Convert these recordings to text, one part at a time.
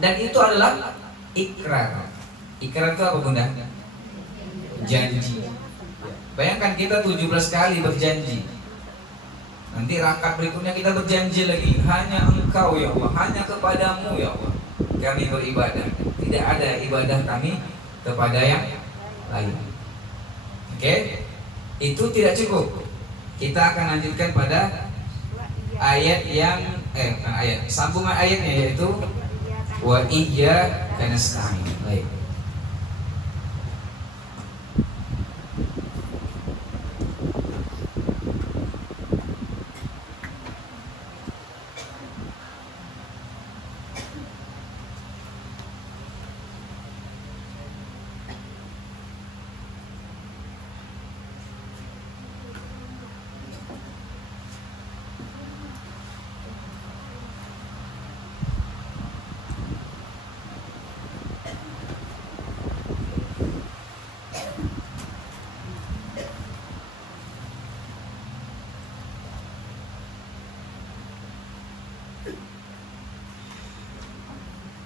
Dan itu adalah ikrar. Ikrar itu apa bunda? Janji. Bayangkan kita 17 kali berjanji. Nanti rakaat berikutnya kita berjanji lagi, hanya Engkau ya Allah, hanya kepadamu ya Allah kami beribadah. Tidak ada ibadah kami kepada yang lain. Oke? Itu tidak cukup. Kita akan lanjutkan pada ayat yang bukan ayat, sambungan ayatnya, yaitu wa iyyaka nasta'in. Baik.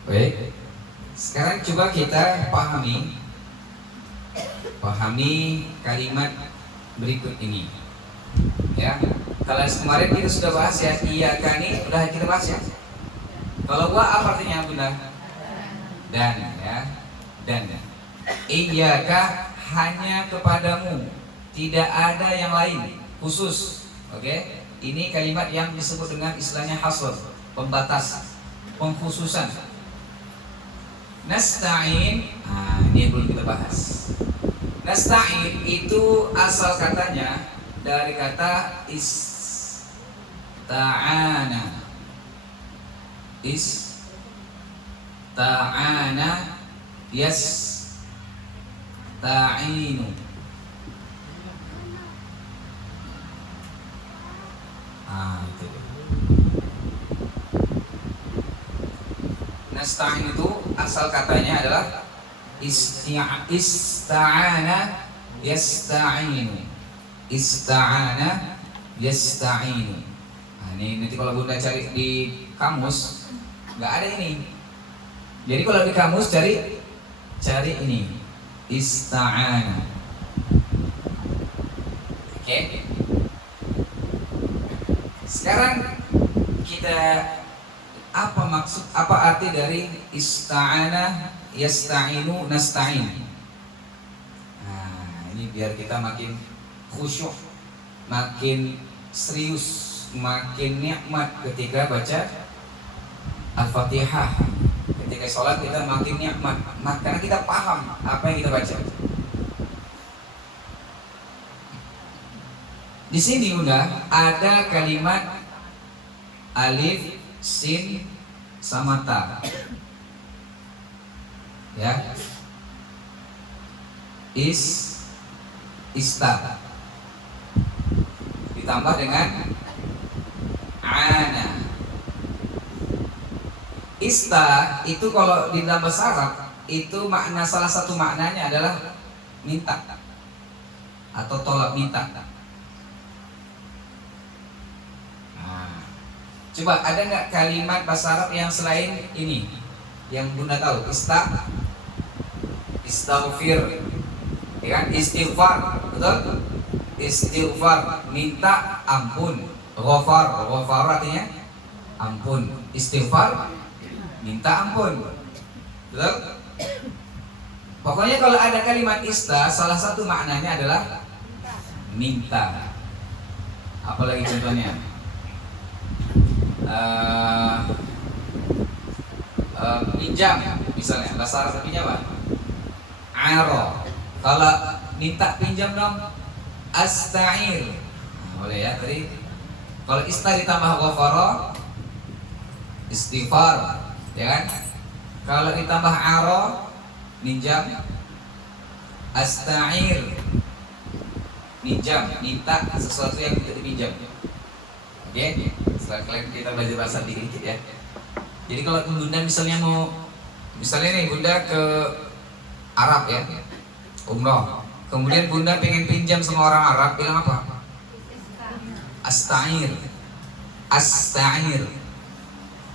Baik. Sekarang coba kita pahami kalimat berikut ini. Ya. Kalau kemarin kita sudah bahas ya, iyyaka ini sudah kita bahas ya. Kalau wa apa artinya bunda? Dan ya. Dan. Iyyaka hanya kepadamu, tidak ada yang lain khusus. Oke? Ini kalimat yang disebut dengan istilahnya hasr, pembatas, pengkhususan. Nasta'in, ini belum kita bahas. Nasta'in itu asal katanya dari kata ista'ana. Ista'ana yasta'inu. Itu. Nasta'in itu asal katanya adalah ista'ana yasta'inu. Ista'ana yasta'inu. Ini nanti kalau bunda cari di kamus nggak ada ini. Jadi kalau di kamus cari ini ista'ana. Oke. Sekarang kita apa arti dari ista'ana yasta'inu nasta'in? Nah, ini biar kita makin khusyuk, makin serius, makin nikmat ketika baca Al-Fatihah. Ketika sholat kita makin nikmat, karena kita paham apa yang kita baca. Di sini udah ada kalimat alif, sin, sama ta. Ya. Ista. Ditambah dengan ana. Ista itu kalau di dalam bahasa Arab itu salah satu maknanya adalah minta atau tolak minta. Coba ada nggak kalimat bahasa Arab yang selain ini yang bunda tahu? Istaghfir, ya kan? Istighfar, betul? Istighfar, minta ampun. Ghafar artinya ampun. Istighfar, minta ampun, betul? Pokoknya kalau ada kalimat salah satu maknanya adalah minta. Apalagi contohnya? Pinjam misalnya, bahasa Arab pinjam apa? Aro. Kalau minta pinjam dong, asta'ir. Boleh ya tadi. Kalau ditambah ghafara, istighfar, ya kan? Kalau ditambah aro, minjam, asta'ir, minjam, minta sesuatu yang tidak dipinjam. Oke? Setelah kita belajar bahasa dikit ya. Jadi kalau bunda misalnya nih bunda ke Arab ya, umroh, kemudian bunda pengen pinjam sama orang Arab, bilang apa? Asta'ir,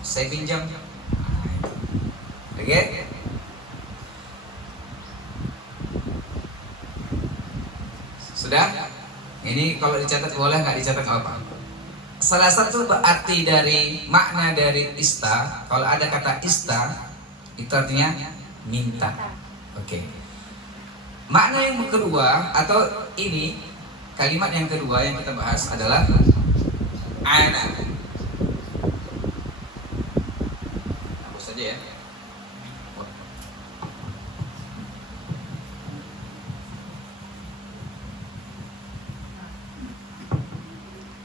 saya pinjam. Oke? Sudah? Ini kalau dicatat boleh, nggak dicatat nggak apa. Salah satu arti dari makna dari ista, kalau ada kata ista, itu artinya minta. Oke. Makna yang kedua atau ini kalimat yang kedua yang kita bahas adalah ana. Hapus saja ya.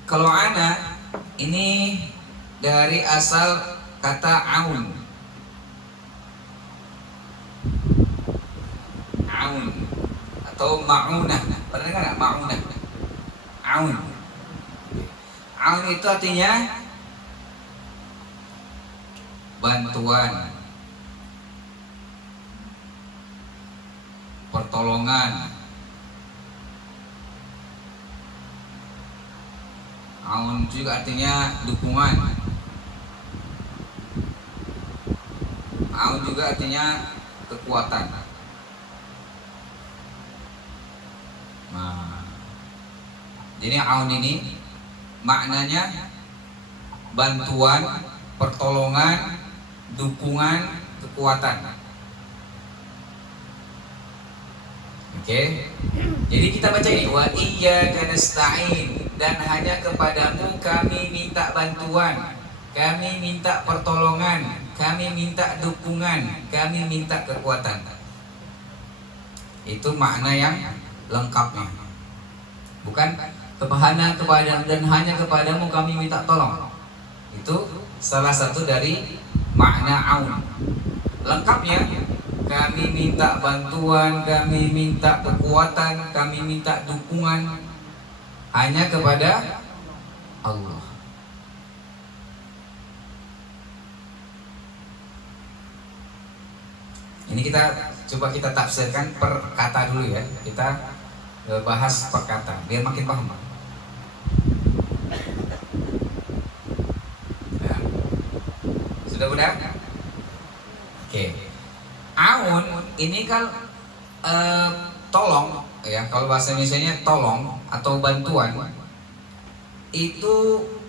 Kalau ana ini dari asal kata aun. Aun atau ma'unah. Pernah dengar nggak ma'unah? Aun. Aun itu artinya bantuan, pertolongan. Aun juga artinya dukungan. Aun juga artinya kekuatan. Nah, jadi aun ini maknanya bantuan, pertolongan, dukungan, kekuatan. Oke. Jadi kita baca ini wa iyyaka nasta'in, dan hanya kepadamu kami minta bantuan, kami minta pertolongan, kami minta dukungan, kami minta kekuatan. Itu makna yang lengkapnya. Bukan hanya kepadamu dan hanya kepadamu kami minta tolong. Itu salah satu dari makna aun. Lengkapnya kami minta bantuan, kami minta kekuatan, kami minta dukungan hanya kepada Allah. Ini coba kita tafsirkan per kata dulu ya. Kita bahas per kata biar makin paham. Ya. Sudah mudah? Oke. Aun ini kan tolong ya, kalau bahasa Indonesianya tolong atau bantuan itu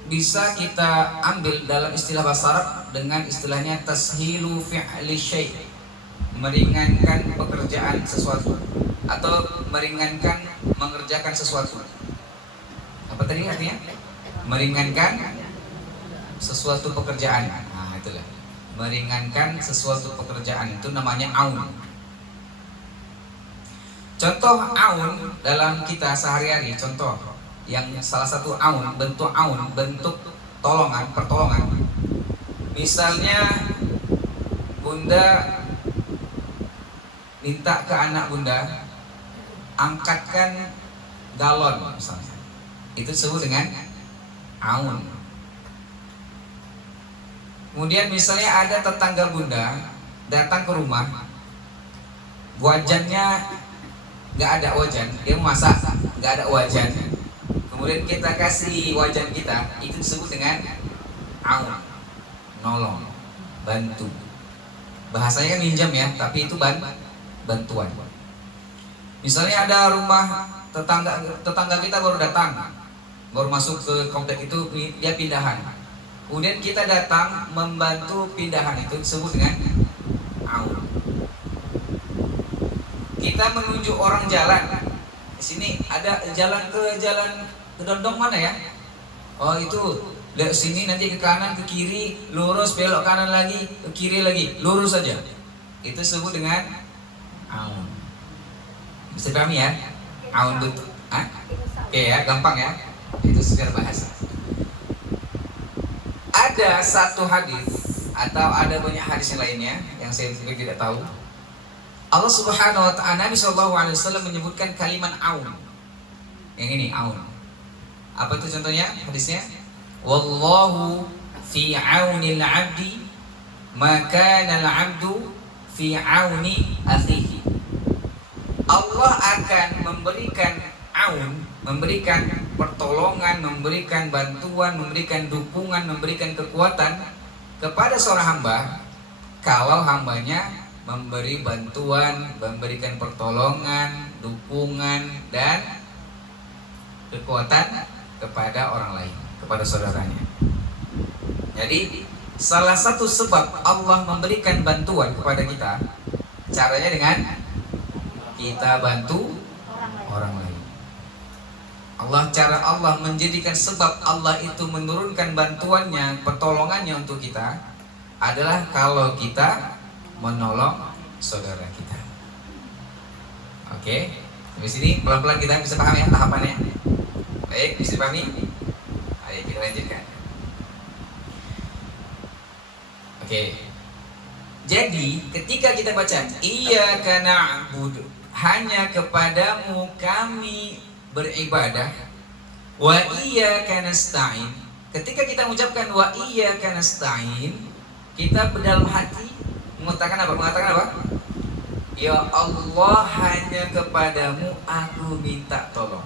bisa kita ambil dalam istilah bahasa Arab dengan istilahnya tashilu fi'li syai', meringankan pekerjaan sesuatu atau meringankan mengerjakan sesuatu. Apa tadi artinya? Meringankan sesuatu pekerjaan. Nah, itulah. Meringankan sesuatu pekerjaan itu namanya aun. Contoh aun dalam kita sehari-hari, contoh yang salah satu aun, bentuk tolongan, pertolongan. Misalnya bunda minta ke anak bunda angkatkan galon misalnya. Itu disebut dengan aun. Kemudian misalnya ada tetangga bunda datang ke rumah, wajannya nggak ada wajan, dia masak nggak ada wajan, kemudian kita kasih wajan kita, itu disebut dengan aun, nolong, bantu. Bahasanya kan minjam ya, tapi itu bantuan. Misalnya ada rumah tetangga kita baru datang, baru masuk ke komplek itu, dia pindahan. Kemudian kita datang membantu pindahan, itu disebut dengan aun. Kita menunjuk orang jalan. Di sini ada jalan ke Dondong mana ya? Oh itu, lihat sini nanti ke kanan, ke kiri, lurus, belok kanan lagi, ke kiri lagi, lurus saja. Itu disebut dengan aun. Bisa pahami ya? Aun betul. Oke ya, gampang ya. Itu secara bahasa. Ada satu hadis atau ada banyak hadis yang lainnya yang saya tidak tahu. Allah Subhanahu wa ta'ala, Nabi sallallahu alaihi wasallam menyebutkan kalimat aun. Yang ini aun. Apa itu contohnya hadisnya? Wallahu fi aunil 'abdi ma kana al-'abdu fi auni akhihi. Allah akan memberikan aun, memberikan pertolongan, memberikan bantuan, memberikan dukungan, memberikan kekuatan kepada seorang hamba kalau hambanya memberi bantuan, memberikan pertolongan, dukungan, dan kekuatan kepada orang lain, kepada saudaranya. Jadi salah satu sebab Allah memberikan bantuan kepada kita, caranya dengan kita bantu orang lain. Cara Allah menjadikan sebab Allah itu menurunkan bantuannya, pertolongannya untuk kita adalah kalau kita menolong saudara kita. Oke, di sini pelan-pelan kita bisa paham ya tahapannya. Baik, bisa pahami? Ayo kita lanjutkan. Oke. Jadi ketika kita baca iyyaka na'budu, hanya kepadamu kami beribadah, wa iyyaka nasta'in, ketika kita mengucapkan wa iyyaka nasta'in, kita dalam hati mengatakan apa? Ya Allah, hanya kepadamu aku minta tolong,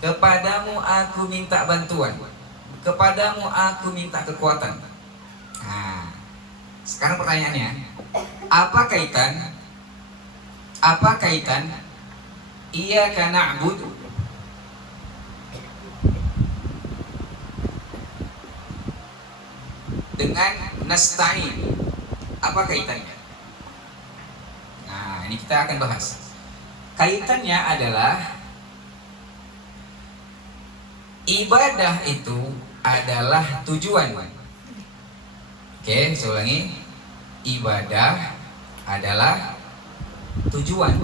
kepadamu aku minta bantuan, kepadamu aku minta kekuatan. Nah, sekarang pertanyaannya, apa kaitan iyyaka na'budu dengan nasta'in? Apa kaitannya? Nah, ini kita akan bahas. Kaitannya adalah ibadah itu adalah tujuan. Oke, saya ulangi. Ibadah adalah tujuan.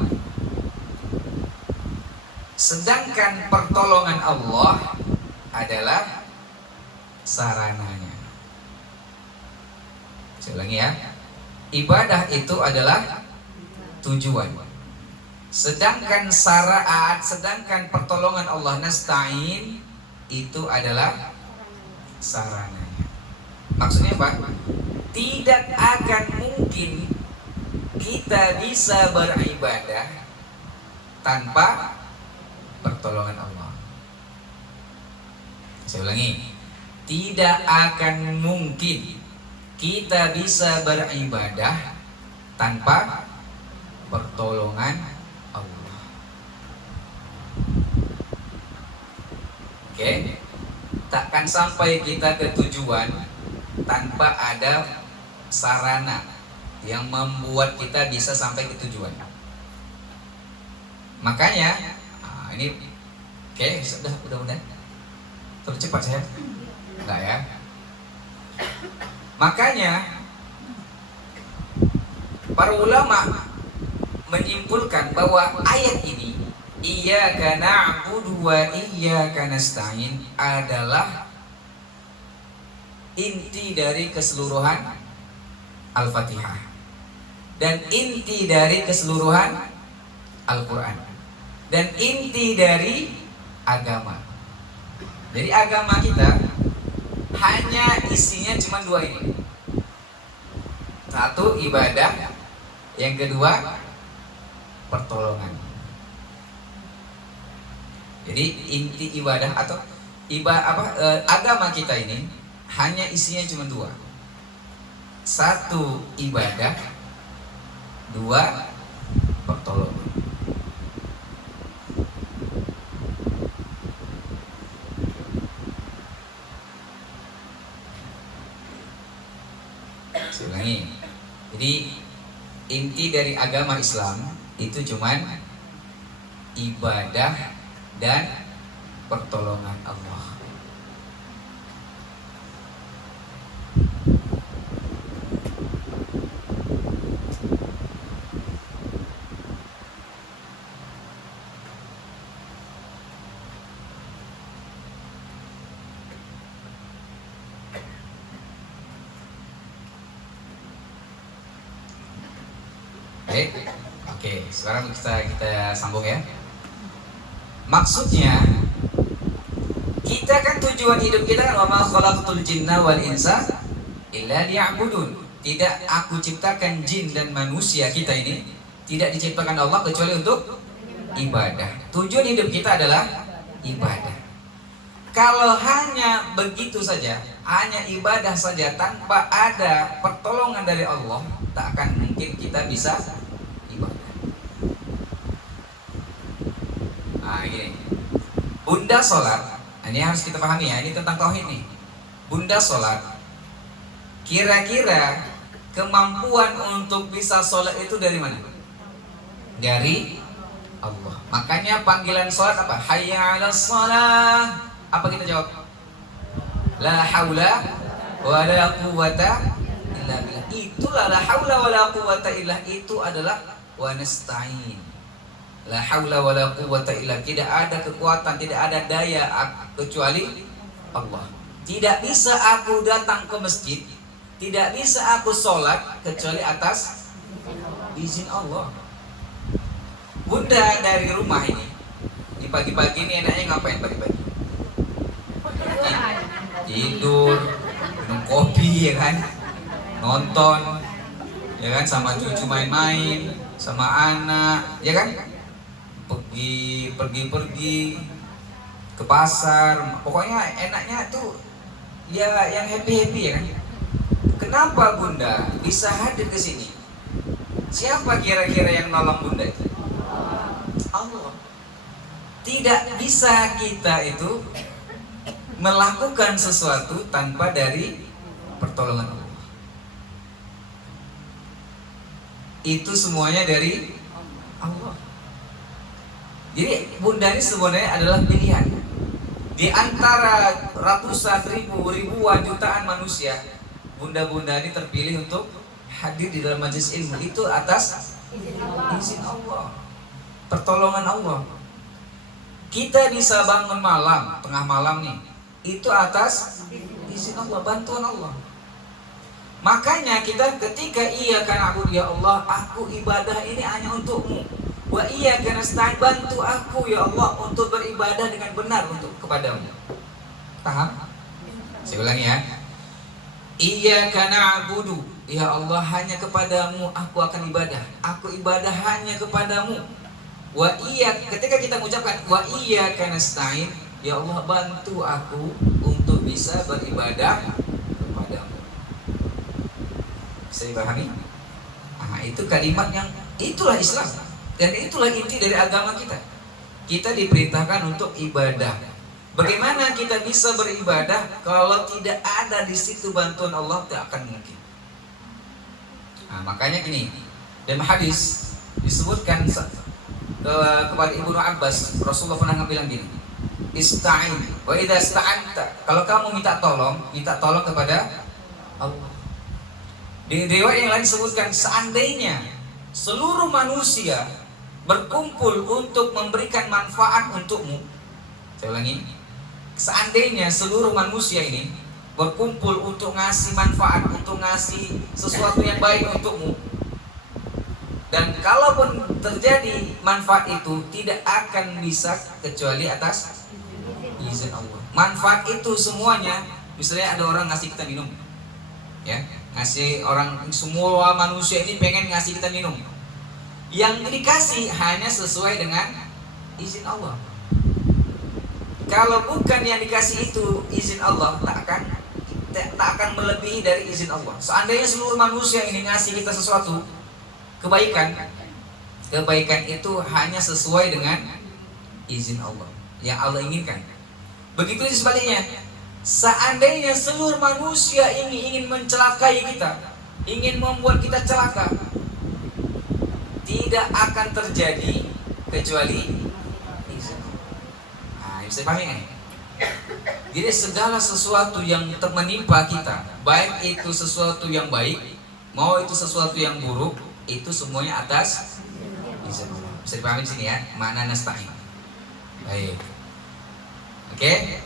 Sedangkan pertolongan Allah adalah sarananya. Saya ulangi ya. Ibadah itu adalah tujuan. Sedangkan sedangkan pertolongan Allah nasta'in itu adalah sarananya. Maksudnya apa? Tidak akan mungkin kita bisa beribadah tanpa pertolongan Allah. Saya ulangi. Tidak akan mungkin kita bisa beribadah tanpa pertolongan Allah. Oke? Takkan sampai kita ke tujuan tanpa ada sarana yang membuat kita bisa sampai ke tujuan. Makanya, ini oke, udah. Terlalu cepat saya? Enggak ya? Makanya para ulama menyimpulkan bahwa ayat ini iyyaka na'budu wa iyyaka nasta'in adalah inti dari keseluruhan Al-Fatihah dan inti dari keseluruhan Al-Quran dan inti dari agama. Jadi agama kita hanya isinya cuma dua ini. Satu, ibadah. Yang kedua, pertolongan. Jadi inti ibadah atau agama kita ini hanya isinya cuma dua. Satu, ibadah. Dua, pertolongan. Saya ulangi. Jadi inti dari agama Islam itu cuman ibadah dan pertolongan Allah. Oke, sekarang kita sambung ya. Maksudnya kita kan tujuan hidup kita kan wa ma khalaqtul jinna wal insa illa liya'budun. Tidak aku ciptakan jin dan manusia kita ini tidak diciptakan Allah kecuali untuk ibadah. Tujuan hidup kita adalah ibadah. Kalau hanya begitu saja, hanya ibadah saja tanpa ada pertolongan dari Allah, tak akan mungkin kita bisa ibadah. Nah gini, bunda sholat, ini harus kita pahami ya, ini tentang tauhid nih. Bunda sholat, kira-kira kemampuan untuk bisa sholat itu dari mana? Dari Allah. Makanya panggilan sholat apa? Hayya 'alas sholat. Apa kita jawab? La haula wa la quwwata illa billah. Itulah la haula wa la quwwata illa, itu adalah wa nasta'in. La haula wa la quwwata illa, tidak ada kekuatan, tidak ada daya kecuali Allah. Tidak bisa aku datang ke masjid, tidak bisa aku sholat kecuali atas izin Allah. Bunda dari rumah ini, di pagi-pagi ini enaknya ngapain pagi-pagi? Tidur, minum kopi ya kan, nonton ya kan, sama cucu main-main, sama anak ya kan, pergi ke pasar, pokoknya enaknya tuh ya yang happy ya kan. Kenapa Bunda bisa hadir ke sini? Siapa kira-kira yang nolong Bunda itu? Allah. Tidak bisa kita itu melakukan sesuatu tanpa dari pertolongan Allah. Itu semuanya dari Allah. Jadi Bunda ini sebenarnya adalah pilihan. Di antara ratusan ribuan jutaan manusia, bunda-bunda ini terpilih untuk hadir di dalam majelis ilmu. Itu atas izin Allah, pertolongan Allah. Kita bisa bangun malam, tengah malam nih, itu atas izin Allah, bantuan Allah. Makanya kita ketika iyyaka na'budu ya Allah, aku ibadah ini hanya untukmu. Wa iyyaka nasta'in, bantu aku ya Allah untuk beribadah dengan benar untuk kepadamu. Paham? Saya ulangi ya. Iyyaka na'budu, ya Allah hanya kepadamu aku akan ibadah. Aku ibadah hanya kepadamu. Wa iyyak, ketika kita mengucapkan wa iyyaka nasta'in, ya Allah bantu aku untuk bisa beribadah kepadamu. Bisa dipahami? Nah, itu kalimat yang itulah Islam. Dan itulah inti dari agama kita. Kita diperintahkan untuk ibadah. Bagaimana kita bisa beribadah kalau tidak ada di situ bantuan Allah? Tidak akan mungkin. Nah, makanya gini, dalam hadis disebutkan kepada Ibnu Abbas, Rasulullah pernah bilang gini, ista'in wa idza ista'anta, kalau kamu minta tolong kepada Allah. Di riwayat yang lain disebutkan, seandainya seluruh manusia berkumpul untuk memberikan manfaat untukmu. Saya ulangi, seandainya seluruh manusia ini berkumpul untuk ngasih manfaat, untuk ngasih sesuatu yang baik untukmu, dan kalaupun terjadi manfaat itu tidak akan bisa kecuali atas izin Allah. Manfaat itu semuanya, misalnya ada orang ngasih kita minum, ya, ngasih orang, semua manusia ini pengen ngasih kita minum. Yang dikasih hanya sesuai dengan izin Allah. Kalau bukan yang dikasih itu izin Allah, tak akan melebihi dari izin Allah. Seandainya seluruh manusia ini ngasih kita sesuatu kebaikan itu hanya sesuai dengan izin Allah, yang Allah inginkan. Begitu sebaliknya, seandainya seluruh manusia ini ingin mencelakai kita, ingin membuat kita celaka, tidak akan terjadi kecuali izin Allah. Nah, bisa pahami kan? Jadi segala sesuatu yang menimpa kita, baik itu sesuatu yang baik, mau itu sesuatu yang buruk, itu semuanya atas izin Allah. Bisa dipahami di sini ya, mana nasta'in. Baik. Oke?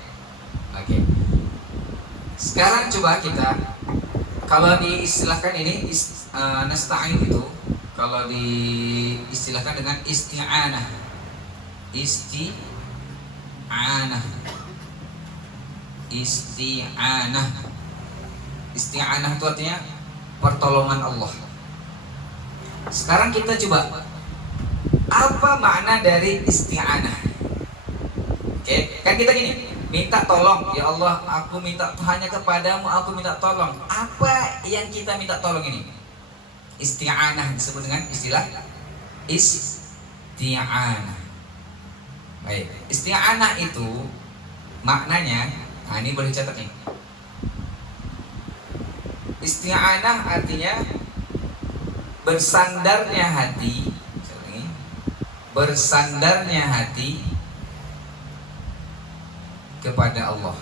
Sekarang coba kita, kalau diistilahkan ini nasta'in itu, kalau diistilahkan dengan isti'anah. Isti'anah itu artinya pertolongan Allah. Sekarang kita coba, apa makna dari isti'anah? Oke, kan kita gini, minta tolong, ya Allah, aku minta hanya kepadamu, aku minta tolong. Apa yang kita minta tolong ini? Isti'anah, disebut dengan istilah isti'anah. Baik, isti'anah itu maknanya, nah ini boleh catat nih. Isti'anah artinya bersandarnya hati, bersandarnya hati kepada Allah.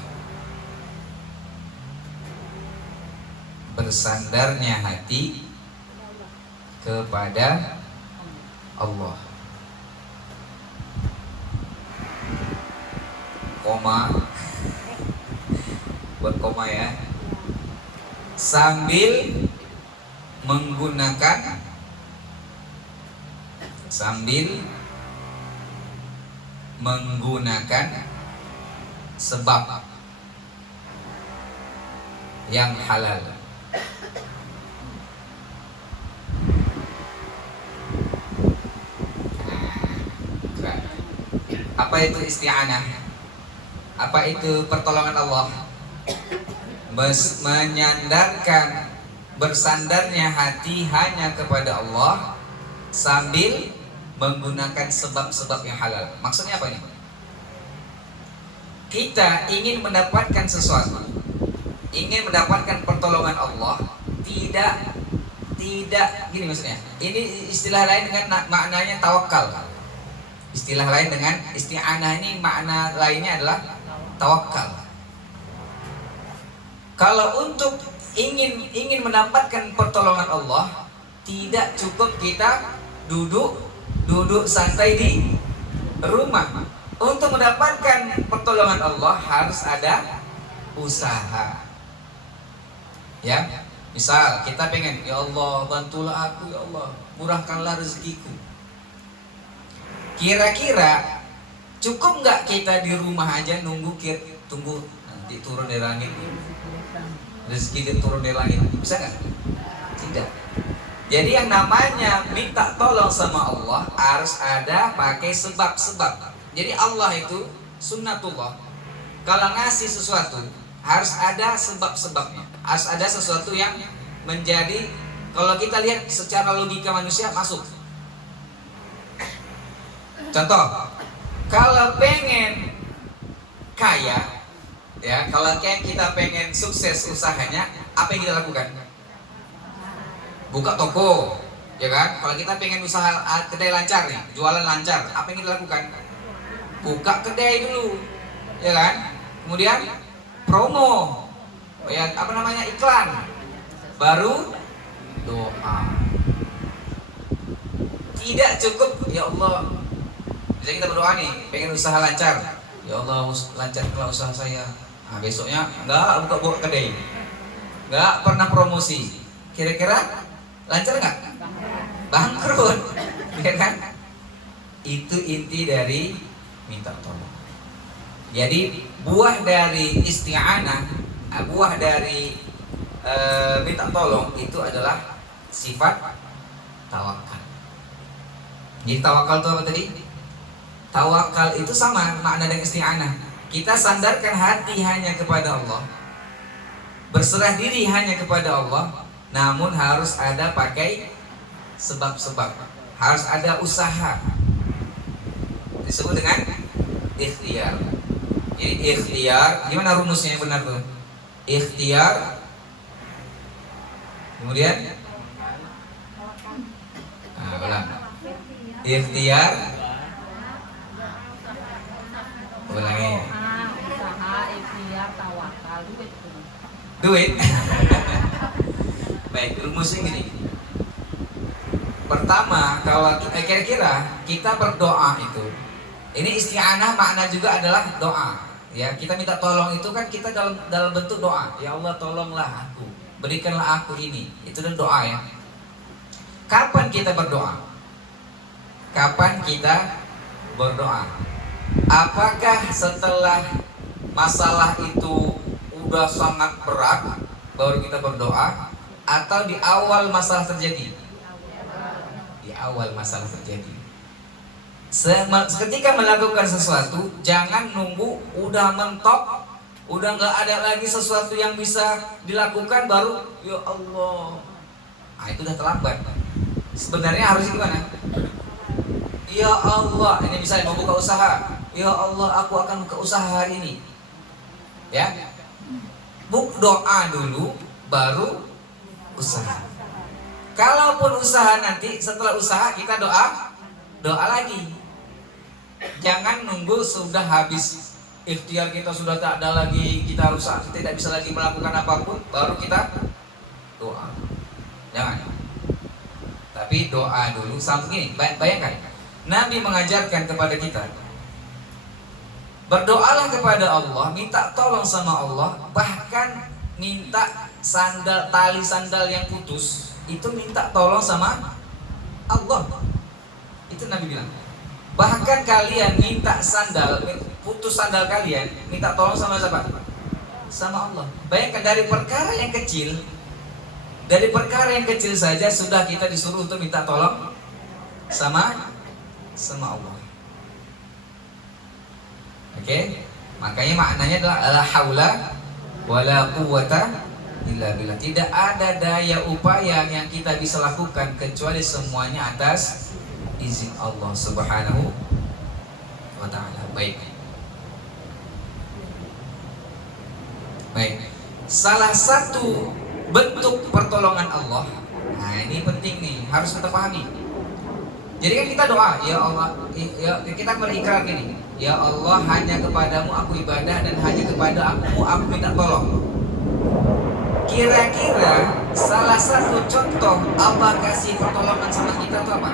Bersandarnya hati kepada Allah. Koma, buat koma ya. Sambil menggunakan sebab yang halal. Apa itu isti'anah? Apa itu pertolongan Allah? Menyandarkan, bersandarnya hati hanya kepada Allah sambil menggunakan sebab-sebab yang halal. Maksudnya apa ini? Kita ingin mendapatkan sesuatu, ingin mendapatkan pertolongan Allah, tidak gini maksudnya. Ini istilah lain dengan maknanya tawakal. Istilah lain dengan isti'anah ini makna lainnya adalah tawakal. Kalau untuk ingin mendapatkan pertolongan Allah, tidak cukup kita duduk santai di rumah. Untuk mendapatkan pertolongan Allah harus ada usaha. Ya, misal kita pengen, ya Allah bantulah aku, ya Allah murahkanlah rezekiku. Kira-kira cukup nggak kita di rumah aja tunggu nanti turun dari langit, rezeki turun dari langit, bisa nggak? Tidak. Jadi yang namanya minta tolong sama Allah harus ada pakai sebab-sebab. Jadi Allah itu sunnatullah, kalau ngasih sesuatu harus ada sebab-sebabnya, harus ada sesuatu yang menjadi, kalau kita lihat secara logika manusia masuk. Contoh, kalau pengen kaya, ya, kalau kita pengen sukses usahanya, apa yang kita lakukan? Buka toko, ya kan? Kalau kita pengen usaha kedai lancar nih, jualan lancar, apa yang kita lakukan? Buka kedai dulu, ya kan? Kemudian promo, ya apa namanya, iklan, baru doa. Tidak cukup, ya Allah. Bisa kita berdoa nih, pengen usaha lancar, ya Allah lancarkanlah usaha saya. Nah besoknya enggak buka kedai, enggak pernah promosi. Kira-kira lancar nggak? Bangkrut, ya kan? Itu inti dari minta tolong. Jadi buah dari isti'anah, buah dari minta tolong itu adalah sifat tawakal. Jadi tawakal itu apa tadi? Tawakal itu sama makna dengan isti'anah. Kita sandarkan hati hanya kepada Allah, berserah diri hanya kepada Allah, namun harus ada pakai sebab-sebab, harus ada usaha. Disebut dengan ikhtiar. Jadi ikhtiar, gimana rumusnya yang benar tuh? Ikhtiar, kemudian ulang. Ikhtiar, ulangi. Usaha, ikhtiar, tawakal, Duit. Baik, rumusnya gini. Pertama, kalau kira-kira kita berdoa itu, ini isti'anah makna juga adalah doa. Ya, kita minta tolong itu kan kita dalam bentuk doa. Ya Allah tolonglah aku, berikanlah aku ini. Itu dan doa ya. Kapan kita berdoa? Kapan kita berdoa? Apakah setelah masalah itu udah sangat berat baru kita berdoa, atau di awal masalah terjadi? Di awal masalah terjadi. Ketika melakukan sesuatu, jangan nunggu udah mentok, udah nggak ada lagi sesuatu yang bisa dilakukan baru ya Allah. Nah, itu udah terlambat. Sebenarnya harus gimana? Ya Allah, ini misalnya mau buka usaha. Ya Allah, aku akan buka usaha hari ini. Ya, doa dulu, baru usaha. Kalaupun usaha nanti, setelah usaha kita doa lagi. Jangan nunggu sudah habis ikhtiar kita, sudah tak ada lagi, kita rusak, tidak bisa lagi melakukan apapun, baru kita doa. Jangan. Tapi doa dulu. Sampai ini, bayangkan Nabi mengajarkan kepada kita, berdoalah kepada Allah, minta tolong sama Allah, bahkan minta tali sandal yang putus itu minta tolong sama Allah. Itu Nabi bilang. Bahkan kalian minta putus sandal kalian, minta tolong sama siapa? Sama Allah. Bayangkan dari perkara yang kecil, saja sudah kita disuruh untuk minta tolong sama Allah. Oke? Makanya maknanya adalah la haula wala quwwata illa billah. Tidak ada daya upaya yang kita bisa lakukan kecuali semuanya atas izin Allah Subhanahu wa ta'ala. Baik. Salah satu bentuk pertolongan Allah. Nah, ini penting nih, harus kita pahami. Jadi kan kita doa, ya Allah, ya kita berikrar gini. Ya Allah, hanya kepadamu aku ibadah dan hanya kepada aku minta tolong. Kira-kira salah satu contoh Allah kasih pertolongan sama kita itu apa?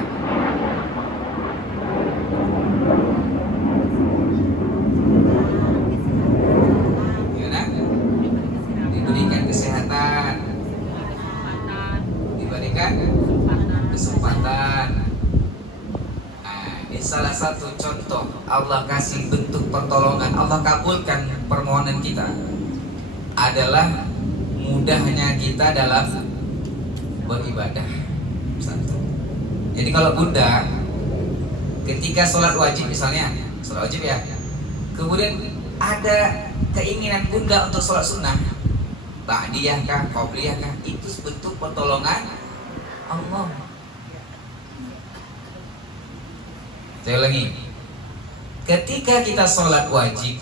Diberikan kesehatan, diberikan kesempatan. Nah, ini salah satu contoh Allah kasih bentuk pertolongan, Allah kabulkan permohonan kita adalah mudahnya kita dalam beribadah. Satu. Jadi kalau Bunda ketika sholat wajib misalnya, sholat wajib ya, kemudian ada keinginan Bunda untuk sholat sunnah, ba'diyah kah, qobliyah kah, itu bentuk pertolongan Allah. Saya ulangi, ketika kita sholat wajib,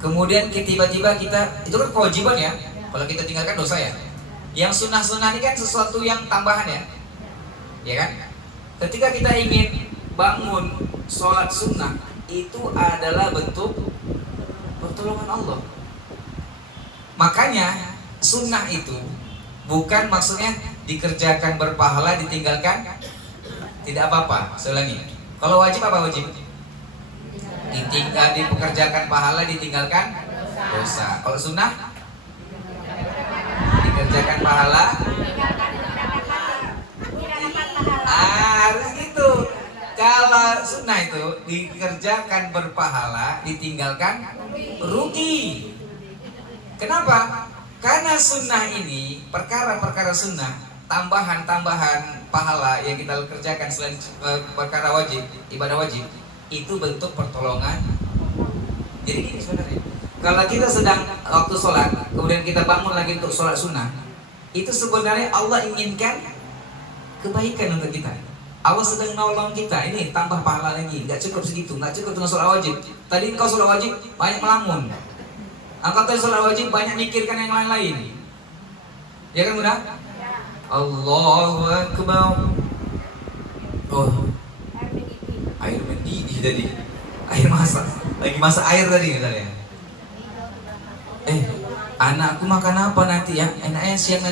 kemudian tiba-tiba kita, itu kan kewajiban ya, kalau kita tinggalkan dosa ya. Yang sunnah-sunnah ini kan sesuatu yang tambahan ya kan? Ketika kita ingin bangun sholat sunnah, itu adalah bentuk pertolongan Allah. Makanya sunnah itu bukan maksudnya dikerjakan berpahala, ditinggalkan tidak apa-apa. Saya ulangi, kalau wajib apa wajib? Dipekerjakan pahala, ditinggalkan dosa. Kalau sunnah dikerjakan pahala, harus gitu. Kalau sunnah itu dikerjakan berpahala, ditinggalkan rugi. Kenapa? Karena sunnah ini, perkara-perkara sunnah, tambahan-tambahan pahala yang kita kerjakan selain perkara wajib, ibadah wajib, itu bentuk pertolongan. Jadi ini sebenarnya, kalau kita sedang waktu sholat, kemudian kita bangun lagi untuk sholat sunnah, itu sebenarnya Allah inginkan kebaikan untuk kita. Allah sedang nolong kita, ini tambah pahala lagi, nggak cukup segitu, nggak cukup dengan sholat wajib. Tadi engkau sholat wajib banyak melamun, engkau tadi sholat wajib banyak mikirkan yang lain-lain, ya kan Bunda? Allahu Akbar. Oh, air mendidih tadi, air masak, lagi masak air tadi misalnya. Anakku makan apa nanti ya? Enaknya siang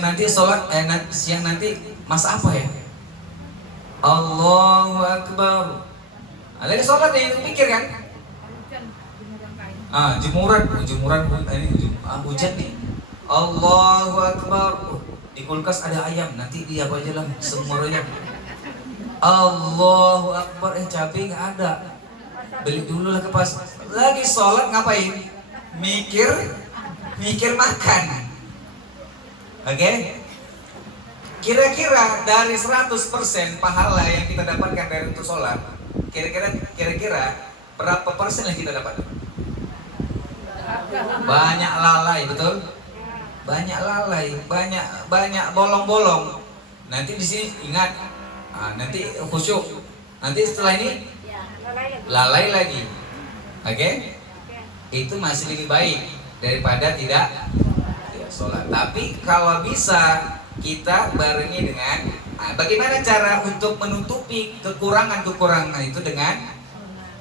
nanti sholat, siang nanti masak apa ya? Allahu Akbar. Lagi sholat ya, pikir kan? Jemuran ini hujan nih. Allahu Akbar. Di kulkas ada ayam, nanti dia apa aja lah semuanya. Allahu Akbar, cabai nggak ada, beli dulu lah ke pasar. Lagi sholat ngapain? Mikir makan. Oke? Kira-kira dari 100% pahala yang kita dapatkan dari untuk sholat, kira-kira berapa persen yang kita dapat? Banyak lalai, betul? Banyak lalai, banyak bolong-bolong. Nanti di sini ingat, nanti khusyuk. Nanti setelah ini lalai lagi. Oke? Itu masih lebih baik daripada tidak sholat. Tapi kalau bisa kita barengi dengan bagaimana cara untuk menutupi kekurangan itu dengan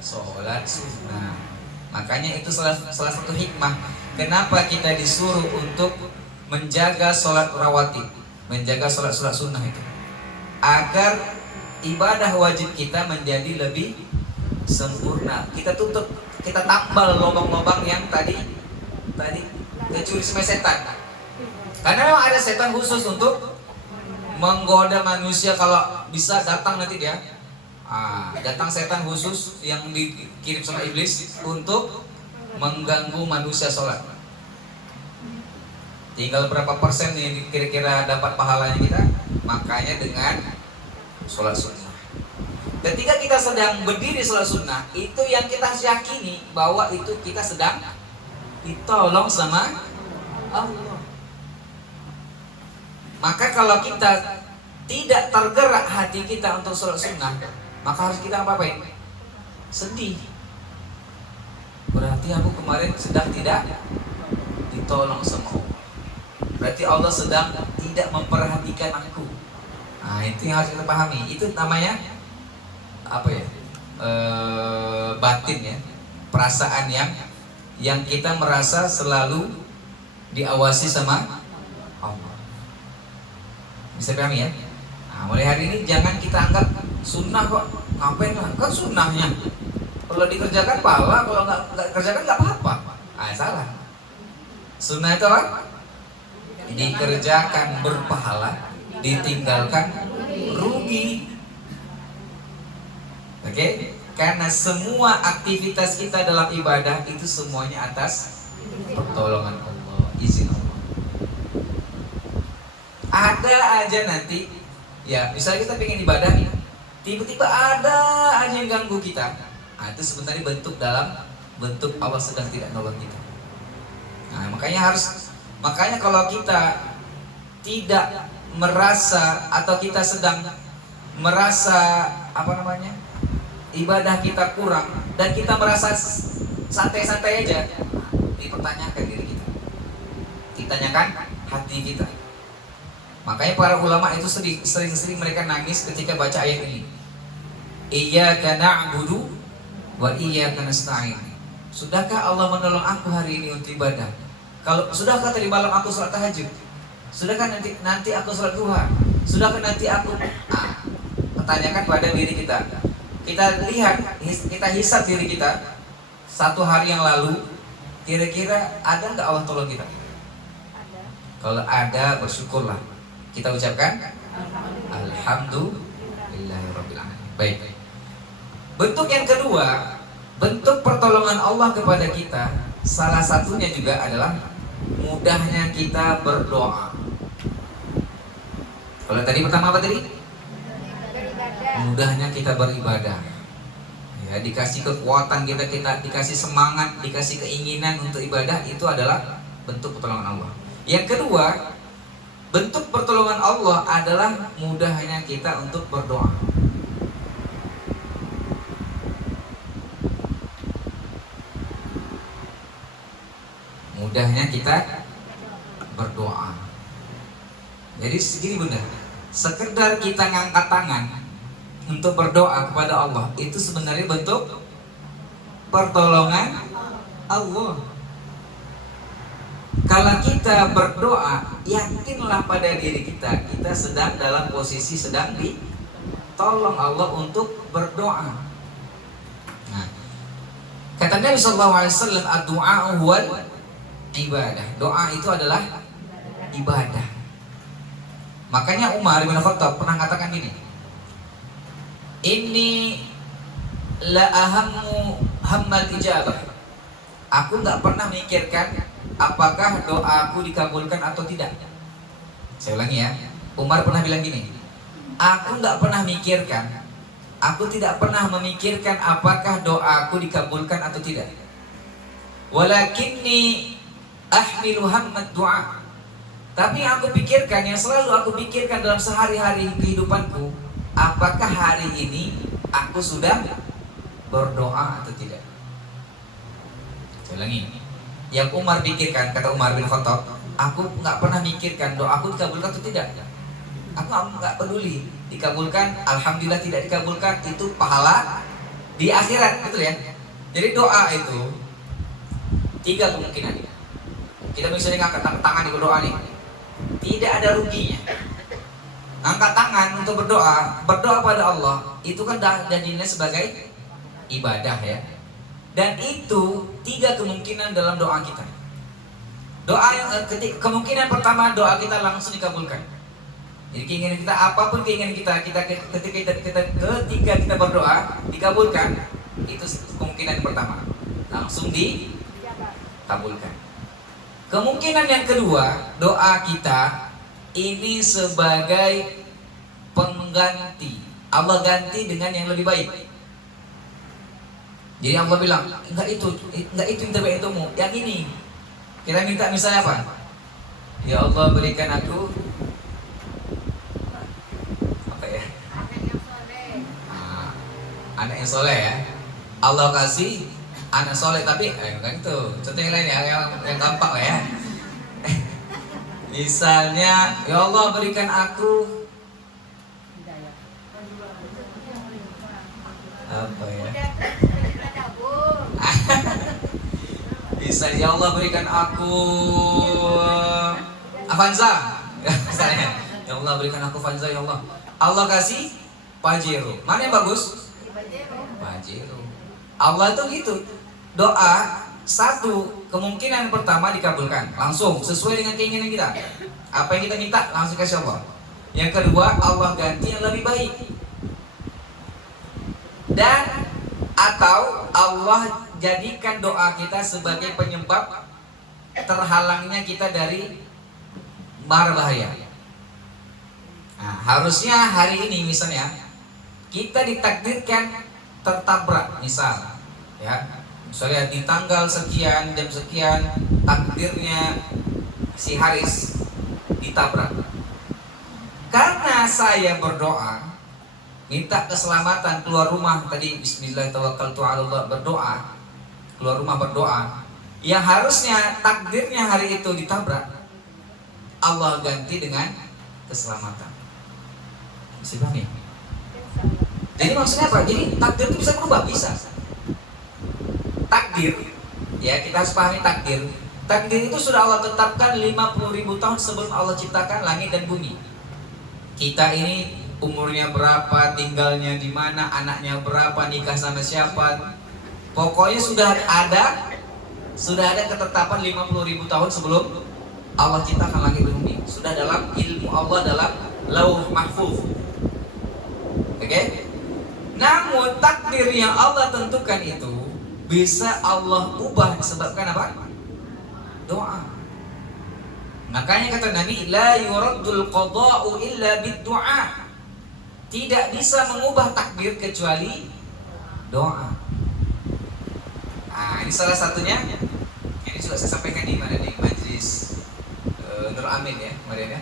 sholat sunnah. Makanya itu salah satu hikmah kenapa kita disuruh untuk menjaga sholat rawatib, menjaga sholat sunnah itu, agar ibadah wajib kita menjadi lebih sempurna. Kita tutup, kita tambal lubang-lubang yang tadi kecuri sama setan. Karena memang ada setan khusus untuk menggoda manusia. Kalau bisa datang nanti dia, datang setan khusus yang dikirim sama iblis untuk mengganggu manusia sholat. Tinggal berapa persen yang kira-kira dapat pahalanya kita? Makanya dengan sholat sunnah. Ketika kita sedang berdiri sholat sunnah, itu yang kita yakini bahwa itu kita sedang ditolong sama Allah. Maka kalau kita tidak tergerak hati kita untuk sholat sunnah, maka harus kita apa-apain? Sedih. Berarti aku kemarin sedang tidak ditolong sama Allah. Berarti Allah sedang tidak memperhatikan aku. Nah, itu yang harus kita pahami. Itu namanya apa ya? Batin ya. Perasaan yang kita merasa selalu diawasi sama Allah. Bisa pahami ya? Nah, mulai hari ini jangan kita anggap sunnah kok, ngapain lah, kan sunnahnya. Kalau dikerjakan pahala, kalau nggak kerjakan nggak apa-apa. Salah. Sunnah itu apa? Dikerjakan berpahala, ditinggalkan rugi. Oke? Karena semua aktivitas kita dalam ibadah itu semuanya atas pertolongan Allah, izin Allah. Ada aja nanti, ya misalnya kita pengen ibadah nih, tiba-tiba ada aja yang ganggu kita. Itu sebenarnya bentuk Allah sedang tidak nolong kita. Makanya kalau kita tidak merasa atau kita sedang merasa ibadah kita kurang dan kita merasa santai-santai aja, dipertanyakan diri kita, ditanyakan hati kita. Makanya para ulama itu sering-sering mereka nangis ketika baca ayat ini. Iyyaka na'budu wa iyyaka nasta'in. Sudahkah Allah menolong aku hari ini untuk ibadah? Kalau sudahkah tadi malam aku sholat tahajud? Sudahkah nanti aku sholat duha? Sudahkah nanti aku pertanyakan pada diri kita. Kita lihat, kita hisab diri kita. Satu hari yang lalu, kira-kira ada nggak Allah tolong kita? Ada. Kalau ada, bersyukurlah. Kita ucapkan Alhamdulillahirabbil alamin. Baik. Bentuk yang kedua, bentuk pertolongan Allah kepada kita, salah satunya juga adalah mudahnya kita berdoa. Kalau tadi pertama apa tadi? Mudahnya kita beribadah. Ya, dikasih kekuatan kita dikasih semangat, dikasih keinginan untuk ibadah, itu adalah bentuk pertolongan Allah. Yang kedua, bentuk pertolongan Allah adalah mudahnya kita untuk berdoa. Mudahnya kita berdoa. Jadi segini bunda, sekedar kita ngangkat tangan untuk berdoa kepada Allah, itu sebenarnya bentuk pertolongan Allah. Kalau kita berdoa, yakinlah pada diri kita, kita sedang dalam posisi sedang ditolong Allah untuk berdoa. Nah, kata Nabi SAW, ad-du'a huwal ibadah. Doa itu adalah ibadah. Makanya Umar bin Khattab pernah katakan gini, ini la ahammu hammal ijabah. Aku nggak pernah mikirkan apakah doaku dikabulkan atau tidak. Saya ulangi ya. Umar pernah bilang gini, aku nggak pernah mikirkan, aku tidak pernah memikirkan apakah doaku dikabulkan atau tidak. Walakinni ahmilu hammad du'a. Tapi aku pikirkan, yang selalu aku pikirkan dalam sehari-hari kehidupanku, apakah hari ini aku sudah berdoa atau tidak. Saya ulangi, yang Umar pikirkan, kata Umar bin Khattab, aku nggak pernah mikirkan doaku dikabulkan atau tidak. Aku nggak peduli dikabulkan, alhamdulillah tidak dikabulkan, itu pahala di akhirat, betul ya. Jadi doa itu 3 kemungkinan. Kita misalnya ngangkat tangan di berdoa nih, tidak ada ruginya. Angkat tangan untuk berdoa pada Allah itu kan dan dinilai sebagai ibadah ya. Dan itu 3 kemungkinan dalam doa kita. Doa yang kemungkinan pertama, doa kita langsung dikabulkan. Jadi keinginan kita, apapun keinginan kita ketika kita berdoa dikabulkan, itu kemungkinan yang pertama, langsung dikabulkan. Kemungkinan yang kedua, doa kita ini sebagai pengganti, Allah ganti dengan yang lebih baik. Jadi Allah bilang, enggak itu yang terbaik untukmu, yang ini. Kita minta misalnya apa? Ya Allah berikan aku anak yang soleh ya. Allah kasih anak soleh, tapi bukan itu. Contoh yang lain ya, yang gampang lah ya. Misalnya, ya Allah berikan aku apa ya? Misalnya, ya Allah berikan aku Avanza. Misalnya, ya Allah berikan aku Avanza ya Allah. Allah kasih Pajero. Mana yang bagus? Pajero. Allah tuh gitu. Doa satu kemungkinan pertama dikabulkan langsung sesuai dengan keinginan kita. Apa yang kita minta langsung kasih Allah. Yang kedua, Allah ganti yang lebih baik. Dan atau Allah jadikan doa kita sebagai penyebab terhalangnya kita dari bahaya. Nah, harusnya hari ini misalnya kita ditakdirkan tertabrak, misal ya, misalnya di tanggal sekian jam sekian takdirnya si Haris ditabrak. Karena saya berdoa minta keselamatan keluar rumah tadi, bismillah tawakkaltu 'ala Allah, berdoa keluar rumah berdoa, yang harusnya takdirnya hari itu ditabrak, Allah ganti dengan keselamatan. Bisa pahami? Jadi maksudnya apa? Jadi takdir itu bisa berubah, bisa. Takdir, ya kita harus pahami takdir. Takdir itu sudah Allah tetapkan 50.000 tahun sebelum Allah ciptakan langit dan bumi. Kita ini umurnya berapa, tinggalnya di mana, anaknya berapa, nikah sama siapa. Pokoknya sudah ada ketetapan 50.000 tahun sebelum Allah ciptakan langit dan bumi. Sudah dalam ilmu Allah, dalam Lauh Mahfuz. Oke? Namun takdir yang Allah tentukan itu bisa Allah ubah disebabkan apa? Doa. Makanya kata Nabi, la yuraddul qada'u illa bid-du'a. Tidak bisa mengubah takdir kecuali doa. Nah, ini salah satunya. Ini juga saya sampaikan di mana, di majlis Nur Amin ya, kemarin ya.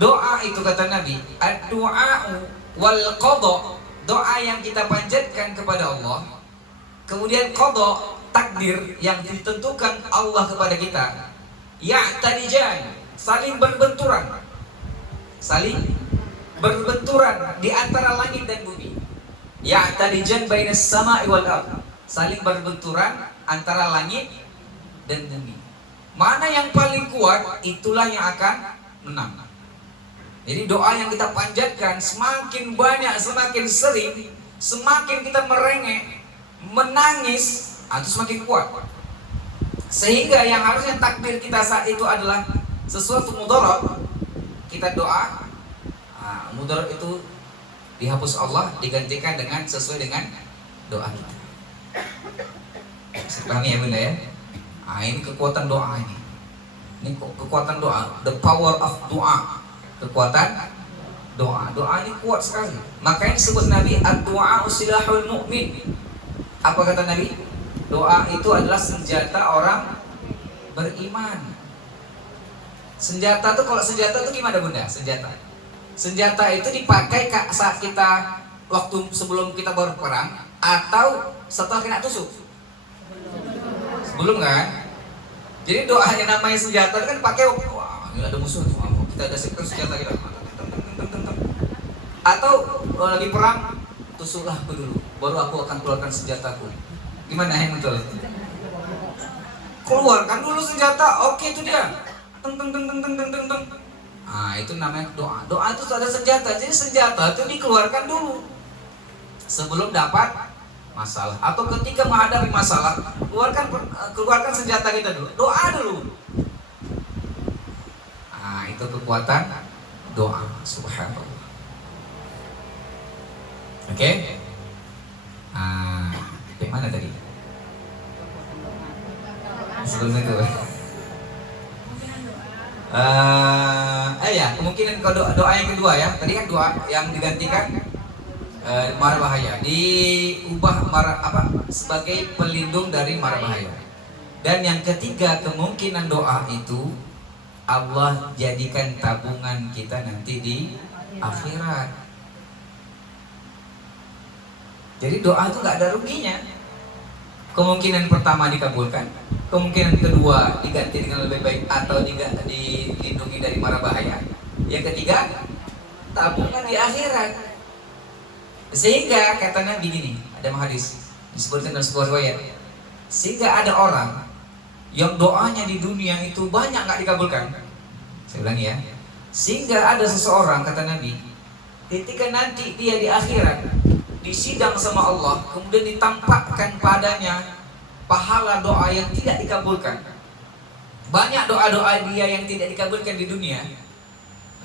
Doa itu kata Nabi, ad-du'a wal qada', doa yang kita panjatkan kepada Allah, kemudian qada, takdir yang ditentukan Allah kepada kita, ya'tadijan, saling berbenturan di antara langit dan bumi. Ya'tadijan bainas sama'i wal ardh, saling berbenturan antara langit dan bumi. Mana yang paling kuat, itulah yang akan menang. Jadi doa yang kita panjatkan semakin banyak, semakin sering, semakin kita merengek, menangis, itu semakin kuat. Sehingga yang harusnya takdir kita saat itu adalah sesuatu mudarat, kita doa, mudarat itu dihapus Allah, digantikan dengan sesuai dengan doa kita. Pahami ya bunda ya? Ini kekuatan doa ini. Ini kekuatan doa, the power of doa. Kekuatan doa. Doa ini kuat sekali. Makanya disebut Nabi ad-du'a silahul mu'min. Apa kata Nabi? Doa itu adalah senjata orang beriman. Senjata tuh, kalau senjata tuh gimana Bunda? Senjata itu dipakai saat kita waktu sebelum kita berperang atau setelah kena tusuk? Sebelum kan? Jadi doa yang namanya senjata itu kan pakai, wah ini ada musuh, kita ada sektor senjata kita. Atau lagi perang, tusuklah aku dulu, baru aku akan keluarkan senjataku. Gimana yang betul? Keluarkan dulu senjata, oke itu dia. Teng teng teng teng teng teng teng teng. Nah itu namanya doa. Doa itu ada senjata. Jadi senjata itu dikeluarkan dulu sebelum dapat masalah atau ketika menghadapi masalah, keluarkan senjata kita dulu. Doa dulu. Nah itu kekuatan doa. Subhanallah. Oke. Yang mana tadi? Sebelum itu. Ya kemungkinan doa yang kedua ya. Tadi kan doa yang digantikan mara bahaya, diubah sebagai pelindung dari mara bahaya. Dan yang ketiga kemungkinan doa itu Allah jadikan tabungan kita nanti di akhirat. Jadi doa itu nggak ada ruginya. Kemungkinan pertama dikabulkan, kemungkinan kedua diganti dengan lebih baik atau dilindungi dari mara bahaya. Yang ketiga, tabungan di akhirat. Sehingga kata Nabi gini, ada hadis disebutkan dalam sebuah riwayat. Sehingga ada orang yang doanya di dunia itu banyak nggak dikabulkan. Saya ulangi ya. Sehingga ada seseorang kata Nabi, ketika nanti dia di akhirat disidang sama Allah, kemudian ditampakkan padanya pahala doa yang tidak dikabulkan. Banyak doa-doa dia yang tidak dikabulkan di dunia.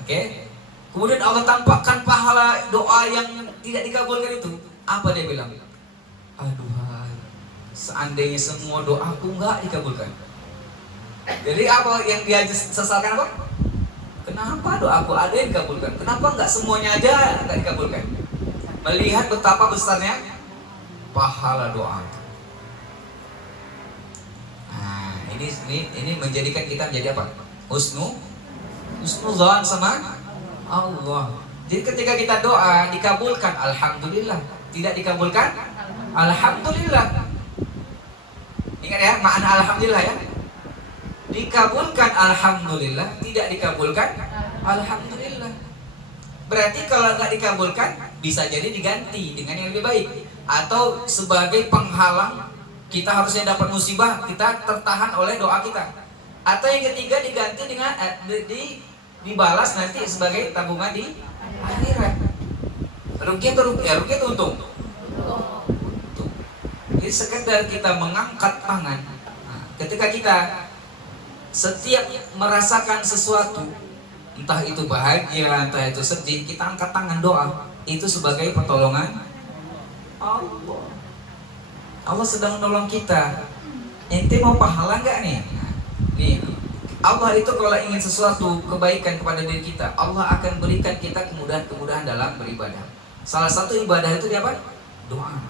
Oke? Kemudian Allah tampakkan pahala doa yang tidak dikabulkan itu. Apa dia bilang? Aduhai, seandainya semua doaku nggak dikabulkan. Jadi apa yang dia sesalkan apa? Kenapa doaku ada yang dikabulkan? Kenapa nggak semuanya aja nggak dikabulkan? Melihat betapa besarnya pahala doa. Nah, ini menjadikan kita menjadi apa? Husnuzan sama Allah. Jadi ketika kita doa dikabulkan, alhamdulillah. Tidak dikabulkan, alhamdulillah. Ingat ya, makna alhamdulillah ya. Dikabulkan alhamdulillah, tidak dikabulkan alhamdulillah. Berarti kalau nggak dikabulkan, bisa jadi diganti dengan yang lebih baik, atau sebagai penghalang kita harusnya dapat musibah, kita tertahan oleh doa kita. Atau yang ketiga diganti dengan dibalas nanti sebagai tabungan di akhirat. Rugi atau untung? Jadi sekedar kita mengangkat tangan. Nah, ketika kita setiap merasakan sesuatu, entah itu bahagia, entah itu sedih, kita angkat tangan doa. Itu sebagai pertolongan Allah. Allah sedang menolong kita. Ente mau pahala nggak nih? Nah, nih Allah itu kalau ingin sesuatu kebaikan kepada diri kita, Allah akan berikan kita kemudahan-kemudahan dalam beribadah. Salah satu ibadah itu apa? Doa.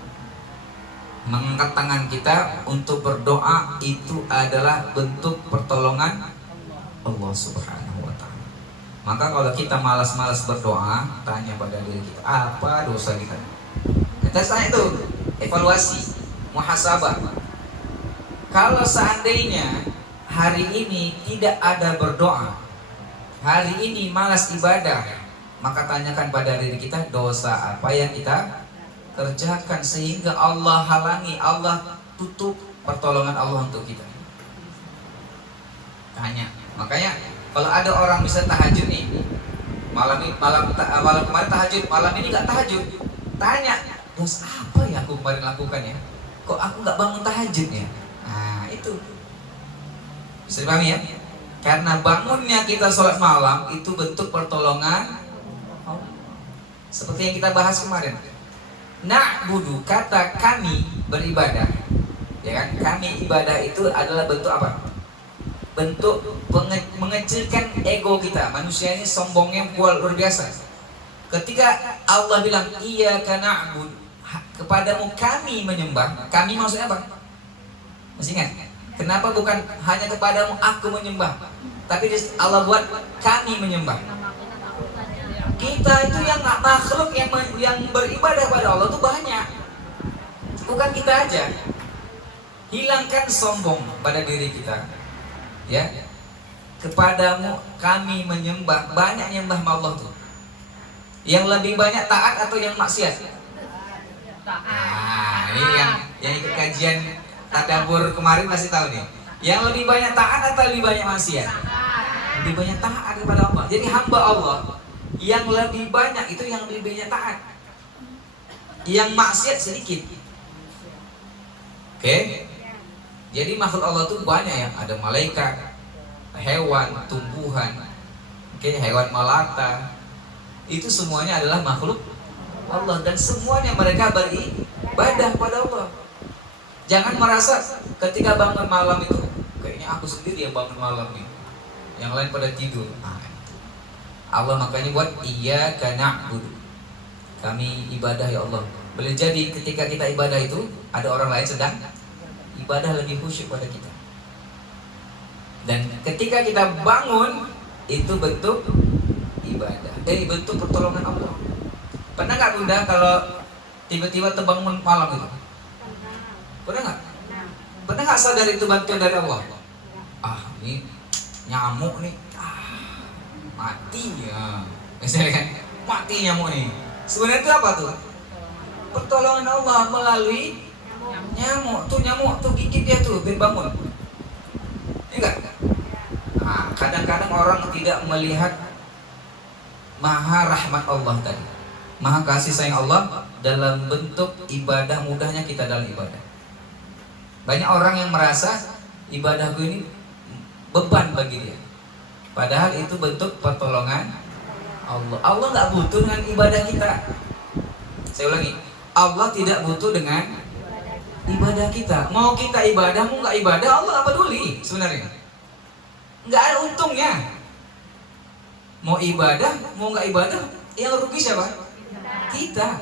Mengangkat tangan kita untuk berdoa itu adalah bentuk pertolongan Allah Subhanahu wa ta'ala. Maka kalau kita malas-malas berdoa, tanya pada diri kita, apa dosa kita? Kita tanya itu, evaluasi, muhasabah. Kalau seandainya hari ini tidak ada berdoa, hari ini malas ibadah, maka tanyakan pada diri kita, dosa apa yang kita kerjakan sehingga Allah halangi, Allah tutup pertolongan Allah untuk kita. Tanya. Makanya kalau ada orang bisa tahajud nih, malam kemarin tahajud, malam ini nggak tahajud, tanya, dosa apa ya aku kemarin lakukan ya? Kok aku nggak bangun tahajud ya? Nah itu bisa dipahami ya? Karena bangunnya kita sholat malam itu bentuk pertolongan Allah. Seperti yang kita bahas kemarin. Na'budu, kata kami beribadah, ya kan? Kami ibadah itu adalah bentuk apa? bentuk mengecilkan ego kita. Manusia ini sombongnya luar biasa. Ketika Allah bilang iyyaka na'bud, kepadamu kami menyembah, kami maksudnya apa? Masih ingat? Kenapa bukan hanya kepadamu aku menyembah, tapi Allah buat kami menyembah. Kita itu yang makhluk yang beribadah pada Allah itu banyak, bukan kita aja. Hilangkan sombong pada diri kita, ya. Kepadamu kami menyembah, banyak nyembah Allah tuh. Yang lebih banyak taat atau yang maksiat? Nah, ini yang ikut kajian tadabbur kemarin masih tahu nih. Yang lebih banyak taat atau lebih banyak maksiat? Lebih banyak taat kepada Allah. Jadi hamba Allah yang lebih banyak itu yang lebih banyak taat. Yang maksiat sedikit. Oke? Jadi makhluk Allah itu banyak ya. Ada malaikat, hewan, tumbuhan, hewan melata. Itu semuanya adalah makhluk Allah dan semuanya mereka beribadah pada Allah. Jangan merasa ketika bangun malam itu kayaknya aku sendiri yang bangun malam nih, yang lain pada tidur. Allah makanya buat iyyaka na'budu, kami ibadah ya Allah. Boleh jadi ketika kita ibadah itu ada orang lain sedang ibadah lebih khusyuk pada kita. Dan ketika kita bangun itu bentuk ibadah, bentuk pertolongan Allah. Pernah nggak Bunda kalau tiba-tiba terbangun malam itu? Pernah nggak? Pernah nggak sadar itu bantuan dari Allah? Ini nyamuk nih, mati ya. Misalnya kan, mati nyamuk nih. Sebenarnya itu apa tuh? Pertolongan Allah melalui nyamuk. Nyamuk tuh gigit dia tuh biar bangun. Enggak? Kadang-kadang orang tidak melihat maha rahmat Allah tadi, maha kasih sayang Allah dalam bentuk ibadah, mudahnya kita dalam ibadah. Banyak orang yang merasa ibadahku ini beban bagi dia, padahal itu bentuk pertolongan Allah. Allah nggak butuh dengan ibadah kita. Saya ulangi, Allah tidak butuh dengan ibadah kita. Mau kita ibadah, mau nggak ibadah, Allah nggak peduli sebenarnya. Nggak ada untungnya. Mau ibadah, mau nggak ibadah, yang rugi siapa? Kita.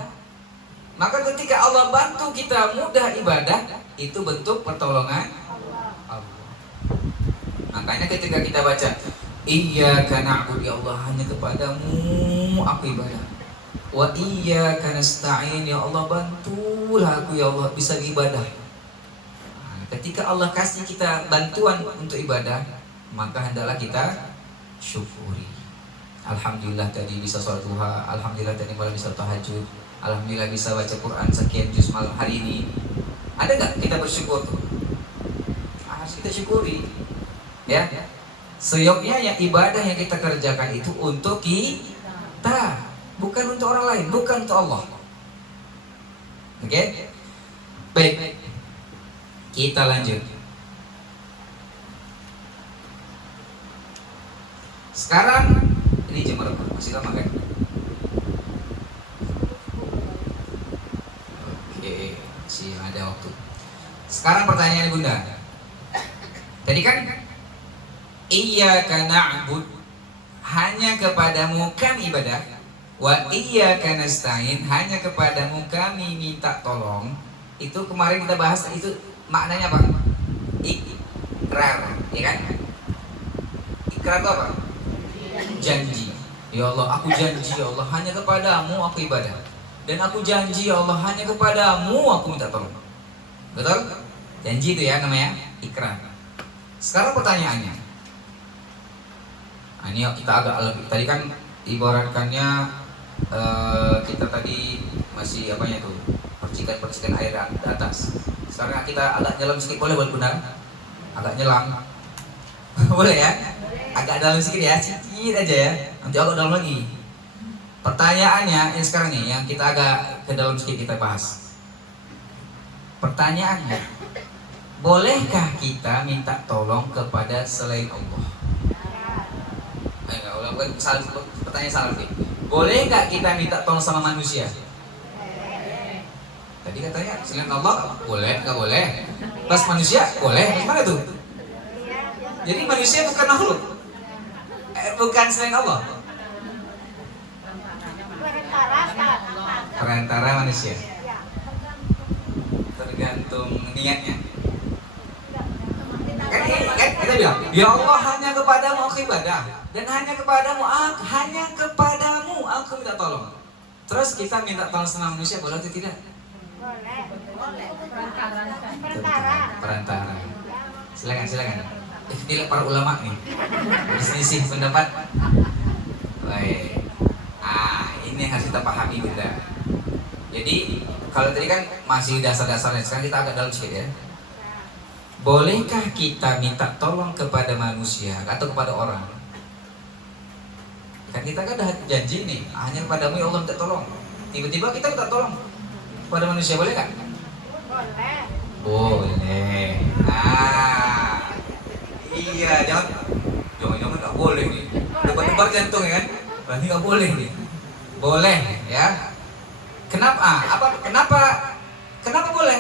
Maka ketika Allah bantu kita mudah ibadah, itu bentuk pertolongan Allah. Makanya ketika kita baca iyyaka na'budu ya Allah, hanya kepadamu aku ibadah. Wa iyyaka nasta'in ya Allah, bantulah aku ya Allah bisa ibadah. Ketika Allah kasih kita bantuan untuk ibadah, maka hendaklah kita syukuri. Alhamdulillah tadi bisa sholat duha, alhamdulillah tadi malam bisa tahajud, alhamdulillah bisa baca Quran sekian juz malam hari ini. Ada nggak kita bersyukur tuh? Harus kita syukuri, ya. Seyoknya yang ibadah yang kita kerjakan itu untuk kita, bukan untuk orang lain, bukan untuk Allah. Oke? Baik, kita lanjut. Sekarang ini jam berapa? Masih lama kan? Oke, masih ada waktu. Sekarang pertanyaan Bunda. Tadi kan iyyaka na'bud, hanya kepadamu kami ibadah. Wa iyyaka nasta'in, hanya kepadamu kami minta tolong. Itu kemarin kita bahas, itu maknanya apa? Ikrar, ya kan? Ikrar itu apa? Janji. Ya Allah, aku janji ya Allah, hanya kepadamu aku ibadah. Dan aku janji ya Allah, hanya kepadamu aku minta tolong. Betul? Janji itu ya namanya ikrar. Sekarang pertanyaannya, ini kita agak lebih, tadi kan ibaratkannya kita tadi masih apanya tuh, percikan-percikan air di atas. Sekarang kita agak nyelam sedikit, boleh buat Bunda? Agak nyelam boleh ya? Agak dalam sedikit ya, sedikit aja ya. Nanti agak dalam lagi. Pertanyaannya yang sekarang nih, yang kita agak ke dalam sedikit kita bahas. Pertanyaannya, bolehkah kita minta tolong kepada selain Allah? Pertanyaan salah nih. Boleh nggak kita minta tolong sama manusia? Tadi katanya selain Allah boleh, nggak boleh. Pas manusia boleh, gimana tuh? Jadi manusia bukan makhluk, bukan selain Allah. Perantara manusia. Tergantung niatnya. Kan kita bilang, ya Allah hanya kepadamu aku ibadah dan hanya kepadamu aku minta tolong. Terus kita minta tolong sama manusia boleh atau tidak? Boleh. Perantara. Silakan. Ini para ulama nih. Selisih pendapat. Baik. Ini yang harus kita pahami kita. Jadi kalau tadi kan masih dasar-dasarnya, sekarang kita agak dalam sedikit ya. Bolehkah kita minta tolong kepada manusia atau kepada orang? Kan kita kan udah janji nih, hanya kepadamu ya Allah minta tolong. Tiba-tiba kita minta tolong kepada manusia, boleh nggak? Boleh. Iya, jangan nggak boleh nih. Debar-debar jantung ya kan? Berarti nggak boleh nih. Boleh ya. Kenapa? Kenapa boleh?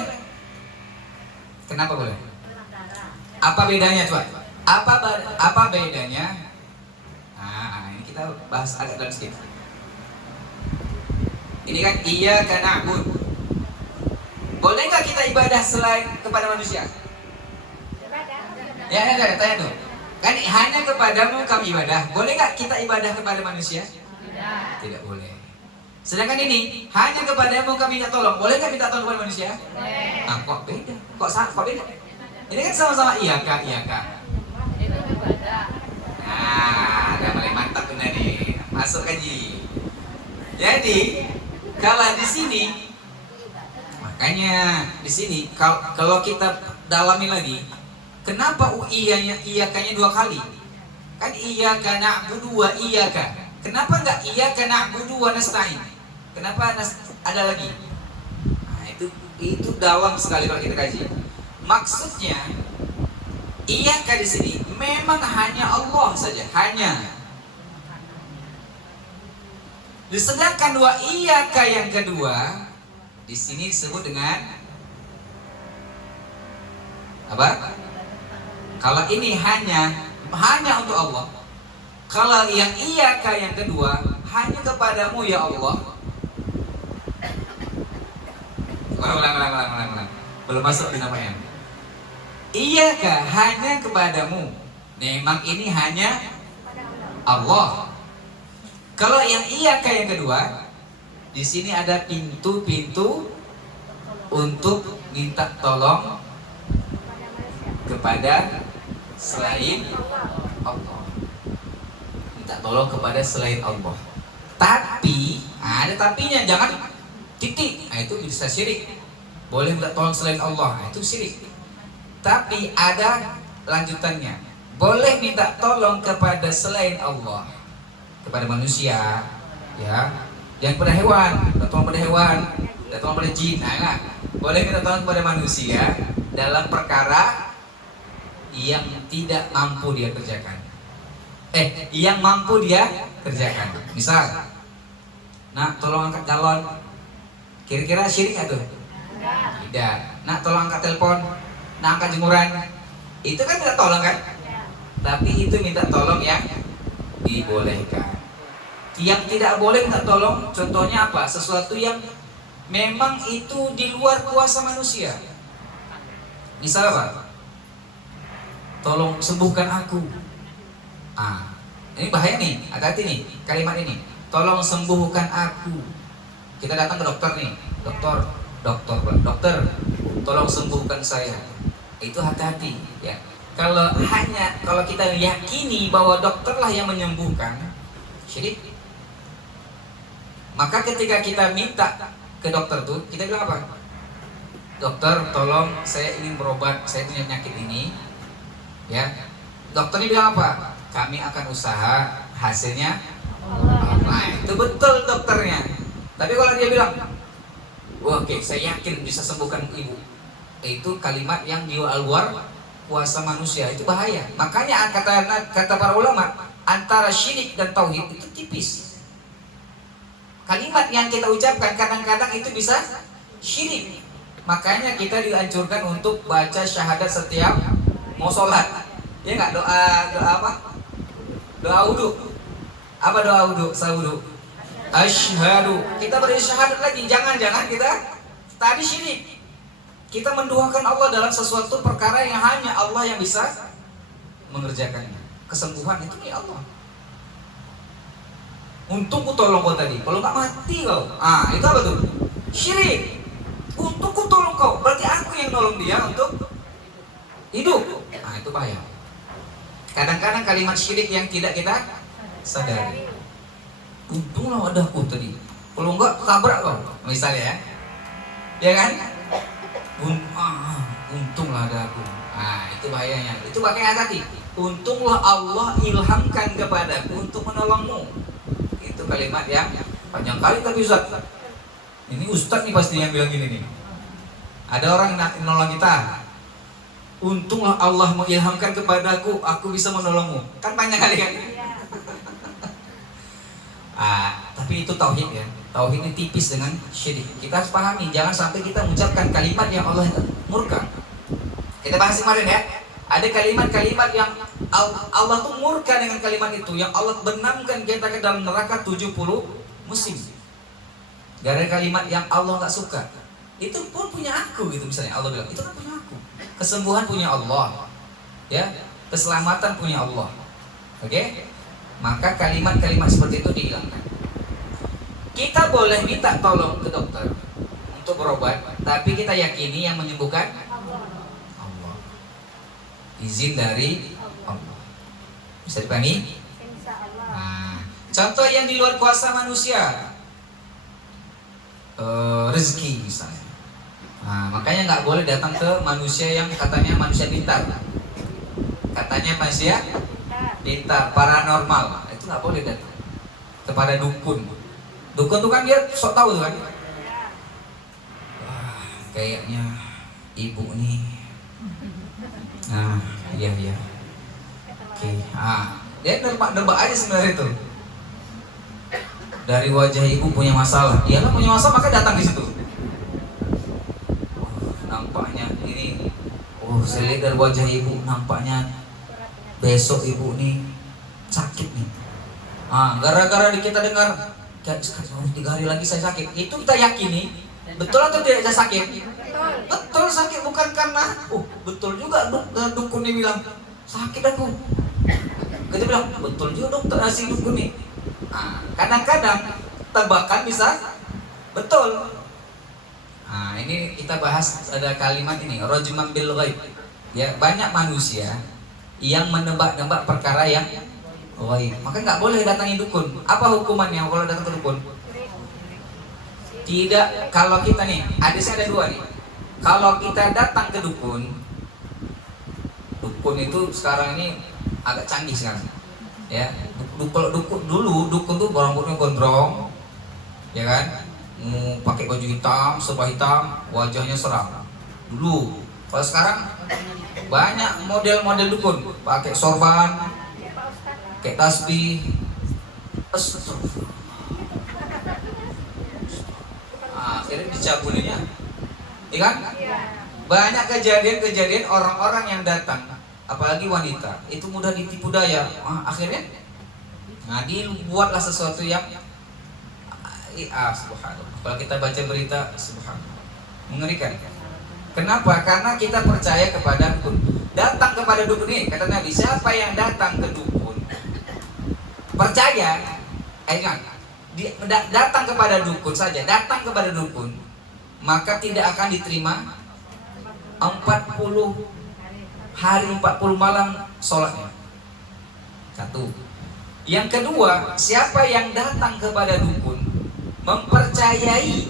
Kenapa boleh? Apa bedanya coba? Apa bedanya? Ini kita bahas agak dalam sedikit. Ini kan iyyaka na'bud. Boleh nggak kita ibadah selain kepada manusia? Ya, tanya tuh. Kan hanya kepadamu kami ibadah. Boleh nggak kita ibadah kepada manusia? Tidak boleh. Sedangkan ini hanya kepadamu kami minta tolong. Boleh nggak minta tolong kepada manusia? Kok beda? Kok beda? Ini kan sama-sama iyaka. Itu ibadah. Udah mulai mantap benar nih. Masuk kaji. Jadi kalau di sini, makanya di sini kalau kita dalami lagi, kenapa iyakanya 2 kali? Kan iyyaka na'budu wa iyyaka. Kenapa enggak iyyaka na'budu wa nasta'in? Kenapa ada lagi? Itu dalam sekali kalau kita kaji. Maksudnya iyyaka di sini memang hanya Allah saja, hanya. Sedangkan wa iyyaka yang kedua di sini disebut dengan apa? Kalau ini hanya untuk Allah. Kalau yang iyyaka yang kedua hanya kepadamu ya Allah. Ulang. Belum masuk di namanya. Iyyaka hanya kepadamu. Memang ini hanya Allah. Kalau yang iyyaka yang kedua, di sini ada pintu-pintu untuk minta tolong kepada selain Allah. Minta tolong kepada selain Allah. Tapi ada tapinya, jangan titik. Itu bisa syirik. Boleh minta tolong selain Allah, itu syirik. Tapi ada lanjutannya. Boleh minta tolong kepada selain Allah, kepada manusia, ya. Yang pada hewan, minta tolong pada hewan, minta tolong pada jin, enggak. Boleh minta tolong kepada manusia dalam perkara yang tidak mampu dia kerjakan. Yang mampu dia kerjakan. Misal, tolong angkat galon. Kira-kira syirik nggak tuh? Tidak. Tolong angkat telepon. Angkat jemuran. Itu kan minta tolong kan? Tapi itu minta tolong yang dibolehkan. Yang tidak boleh minta tolong, contohnya apa? Sesuatu yang memang itu di luar kuasa manusia. Misal apa? Tolong sembuhkan aku. Ini bahaya nih, hati-hati nih kalimat ini. Tolong sembuhkan aku. Kita datang ke dokter nih, dokter, tolong sembuhkan saya. Itu hati-hati ya. Kalau kita yakini bahwa dokterlah yang menyembuhkan, syirik. Maka ketika kita minta ke dokter tuh, kita bilang apa? Dokter, tolong saya ingin berobat, saya punya penyakit ini. Ya. Dokternya bilang apa? Kami akan usaha, hasilnya Allah. Itu betul dokternya. Tapi kalau dia bilang, oke, saya yakin bisa sembuhkan ibu. Itu kalimat yang di luar kuasa manusia, itu bahaya. Makanya kata para ulama, antara syirik dan tauhid itu tipis. Kalimat yang kita ucapkan kadang-kadang itu bisa syirik. Makanya kita dianjurkan untuk baca syahadat setiap mau sholat. Ya nggak, doa apa? Doa wudhu. Apa doa wudhu? Sawudhu. Asyhadu. Kita berisyahadat lagi. Jangan-jangan kita tadi syirik. Kita menduakan Allah dalam sesuatu perkara yang hanya Allah yang bisa mengerjakannya. Kesembuhan itu milik Allah. Untung ku tolong kau tadi. Kalau nggak mati kau. Itu apa tuh? Syirik. Untung ku tolong kau. Berarti aku yang nolong dia untuk hidup. Itu bahaya. Kadang-kadang kalimat syirik yang tidak kita sadari. Untunglah ada aku tadi. Kalau enggak tabrak kau. Misalnya ya. Ya kan? Untunglah ada aku. Itu bahayanya. Itu pakai hati. Untunglah Allah ilhamkan kepadaku untuk menolongmu. Itu kalimat yang panjang kali tapi Ustaz. Ini Ustaz nih pasti yang bilang gini nih. Ada orang yang menolong kita. Untunglah Allah mengilhamkan kepadaku, aku bisa menolongmu. Kan panjang kali kan? Tapi itu tauhid ya. Tauhid ini tipis dengan syirik. Kita harus pahami, jangan sampai kita mengucapkan kalimat yang Allah murka. Kita bahas kemarin ya. Ada kalimat-kalimat yang Allah tuh murka dengan kalimat itu, yang Allah benamkan kita ke dalam neraka 70 musim. Gara kalimat yang Allah nggak suka. Itu pun punya aku gitu misalnya. Allah bilang, itu kan punya aku. Kesembuhan punya Allah. Ya, keselamatan punya Allah. Oke? Maka kalimat-kalimat seperti itu dihilangkan. Kita boleh minta tolong ke dokter untuk berobat, tapi kita yakini yang menyembuhkan Allah. Izin dari Allah. Bisa dipahami? Contoh yang di luar kuasa manusia, rezeki misalnya. Makanya nggak boleh datang ke manusia yang katanya manusia pintar. Katanya manusia pintar, paranormal. Itu nggak boleh datang. Kepada dukun. Dukun tuh kan dia sok tahu tuh kan. Kayaknya ibu nih. Iya. Oke. Dia nebak aja sebenarnya itu. Dari wajah ibu punya masalah. Dia kan punya masalah maka datang di situ. Nampaknya ini. Saya lihat dari wajah ibu nampaknya besok ibu nih sakit nih. Gara-gara kita dengar kayak 3 hari lagi saya sakit. Itu kita yakini betul atau tidak saya sakit? Betul sakit, bukan karena betul juga dukun ini bilang sakit aku. Kita bilang betul juga dokter asing dukun nih. Kadang-kadang tebakan bisa betul. Ini kita bahas ada kalimat ini, rajman bil ghaib. Ya, banyak manusia yang menebak-nebak perkara yang ghaib. Maka nggak boleh datangi dukun. Apa hukumannya kalau datang ke dukun? Tidak, kalau kita nih, ada 2 nih. Kalau kita datang ke dukun itu sekarang ini agak canggih sekarang. Ya, kalau dukun tuh rambutnya gondrong, ya kan? Pakai baju hitam, serba hitam, wajahnya seram. Dulu, kalau sekarang banyak model-model dukun, pakai sorban, pakai tasbih. Akhirnya dicabulinya, ya kan? Banyak kejadian-kejadian orang-orang yang datang, apalagi wanita, itu mudah ditipu daya. Akhirnya, dibuatlah sesuatu yang subhanallah. Kalau kita baca berita, subhanallah, mengerikan. Kenapa? Karena kita percaya kepada dukun. Datang kepada dukun ini, kata Nabi, siapa yang datang ke dukun, percaya, datang kepada dukun saja, datang kepada dukun, maka tidak akan diterima 40 hari 40 malam sholatnya. Satu. Yang kedua, siapa yang datang kepada dukun mempercayai,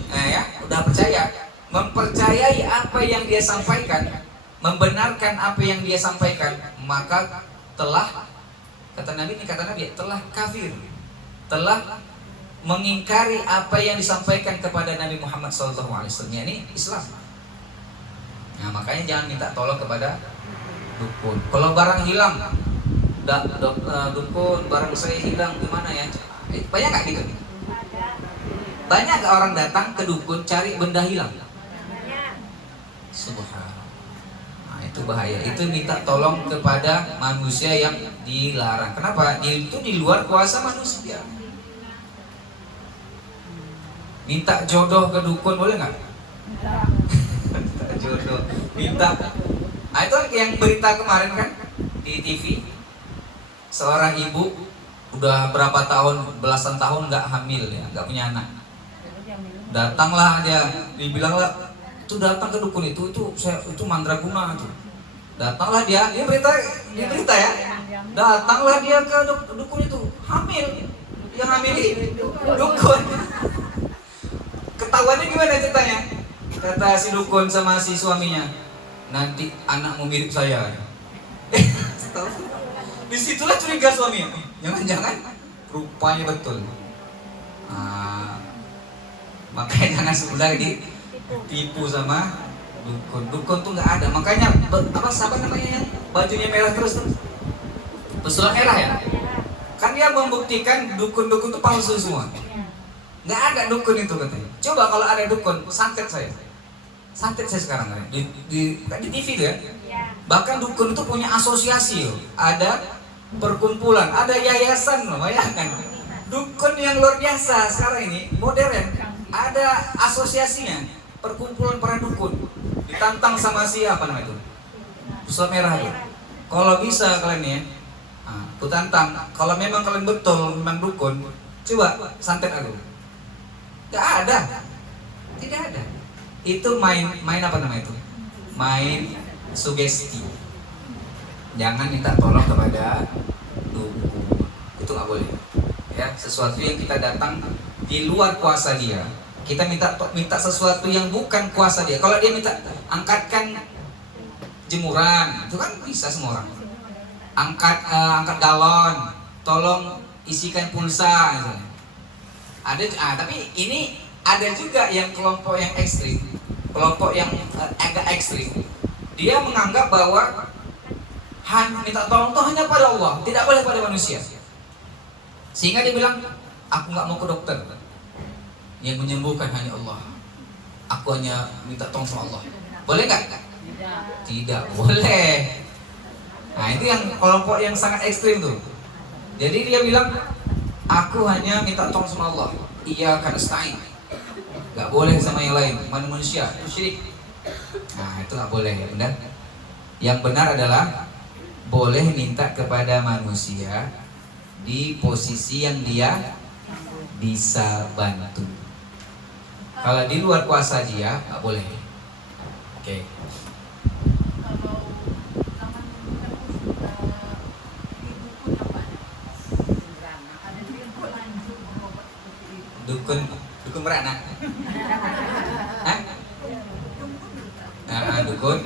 udah percaya, mempercayai apa yang dia sampaikan, membenarkan apa yang dia sampaikan, maka telah, kata Nabi, telah kafir, telah mengingkari apa yang disampaikan kepada Nabi Muhammad SAW. Ini Islam. Makanya jangan minta tolong kepada dukun. Kalau barang hilang, dukun, barang saya hilang, gimana ya? Banyak nggak gitu? Banyak nggak orang datang ke dukun cari benda hilang? Subhanallah. Itu Itu bahaya. Itu minta tolong kepada manusia yang dilarang. Kenapa? Itu di luar kuasa manusia. Minta jodoh ke dukun boleh nggak? Minta jodoh. Minta. Nah itu yang berita kemarin kan di TV. Seorang ibu udah berapa tahun, belasan tahun nggak hamil ya, nggak punya anak. Datanglah dia, dibilanglah itu datang ke dukun itu mandraguna itu. Datanglah dia berita ya. Datanglah dia ke dukun itu, hamil. Yang hamili dukun. Ketahuannya gimana ceritanya? Kata si dukun sama si suaminya, nanti anakmu mirip saya. Disitulah curiga suaminya. Jangan-jangan rupanya betul. Makanya jangan sebelah ditipu sama dukun. Dukun tuh nggak ada. Makanya apa namanya yang bajunya merah terus tuh? Pesulap merah ya? Kan dia membuktikan dukun-dukun itu palsu semua. Nggak ada dukun itu katanya. Coba kalau ada dukun, santet saya sekarang di TV tuh ya. Bahkan dukun itu punya asosiasi loh. Ada perkumpulan, ada yayasan loh, bayangkan. Dukun yang luar biasa sekarang ini modern, ada asosiasinya, perkumpulan para dukun. Ditantang sama siapa namanya itu? Pesulap merah tuh. Kalau bisa kalian ya, aku tantang. Kalau memang kalian betul memang dukun, coba santet aku. Tidak ada. Itu main apa namanya itu? Main sugesti. Jangan minta tolong kepada dukun. Itu nggak boleh. Ya, sesuatu yang kita datang di luar kuasa dia. Kita minta sesuatu yang bukan kuasa dia. Kalau dia minta angkatkan jemuran, itu kan bisa semua orang. Angkat galon, tolong isikan pulsa misalnya. Tapi ini ada juga yang kelompok yang ekstrim, kelompok yang agak ekstrim. Dia menganggap bahwa minta tolong itu hanya pada Allah, tidak boleh pada manusia. Sehingga dia bilang, aku nggak mau ke dokter, yang menyembuhkan hanya Allah. Aku hanya minta tolong sama Allah. Boleh nggak? Tidak boleh. Nah itu yang kelompok yang sangat ekstrim tuh. Jadi dia bilang, aku hanya minta tolong sama Allah. Iya karena stain. Gak boleh sama yang lain. Mana manusia itu syirik. Nah itu gak boleh ya benar. Yang benar adalah boleh minta kepada manusia di posisi yang dia bisa bantu. Kalau di luar kuasa dia gak boleh. Oke. Dukun beranak. Hah? Nah, dukun.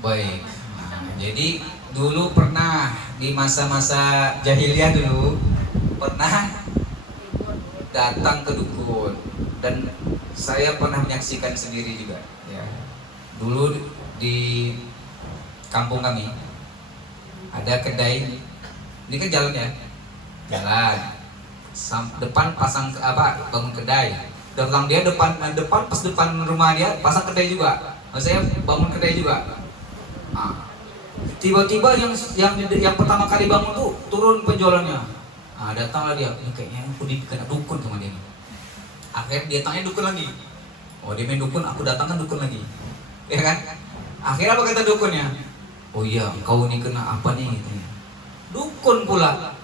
Baik. Nah, jadi dulu pernah di masa-masa jahiliyah dulu pernah datang ke dukun dan saya pernah menyaksikan sendiri juga. Ya. Dulu di kampung kami ada kedai. Ini kan jalan ya, depan pasang bangun kedai. Datang dia depan pas depan rumah dia pasang kedai juga. Saya bangun kedai juga. Tiba-tiba yang pertama kali bangun tuh turun penjualannya. Datanglah dia, ini kayaknya aku dikena dukun sama dia. Akhirnya dia tanya dukun lagi. Oh dia main dukun, aku datangkan dukun lagi, ya kan? Akhirnya apa kata dukunnya? Oh iya, kau ini kena apa nih? Gitu. Dukun pula.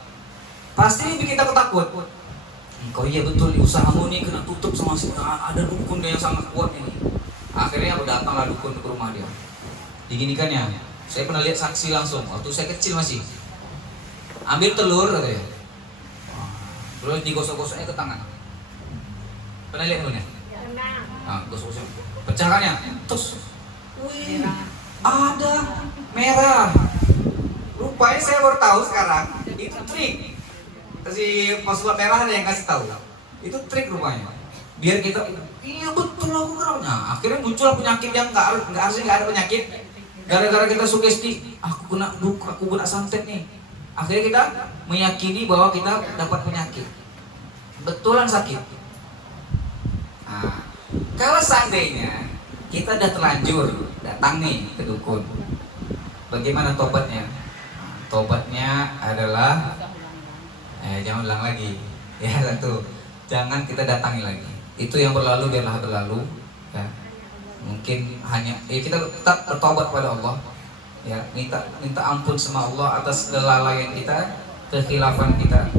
Pasti ini bikin takut. Kau iya betul, usahamu nih kena tutup sama ada dukun yang sangat kuat ini. Akhirnya datanglah dukun ke rumah dia. Diginikannya, saya pernah lihat saksi langsung. Waktu saya kecil masih. Ambil telur katanya. Terus digosok-gosoknya ke tangan. Pernah lihat telurnya? Gosok-gosok. Pecahkannya. Terus, wih, ada merah. Rupanya saya baru tahu sekarang itu trik. Si pesulap merah ada yang kasih tahu. Itu trik rupanya. Biar kita, iya betul aku kenapa. Akhirnya muncul penyakit yang nggak ada penyakit. Gara-gara kita sugesti, aku kena santet nih. Akhirnya kita meyakini bahwa kita dapat penyakit. Betulan sakit. Nah, Kalau seandainya kita udah terlanjur datang nih ke dukun, bagaimana tobatnya? Tobatnya adalah jangan ulang lagi. Ya, satu, jangan kita datangi lagi. Itu yang berlalu biarlah berlalu. Ya, mungkin hanya kita tetap bertobat pada Allah. Ya, minta ampun sama Allah atas kelalaian kita, kekhilafan kita.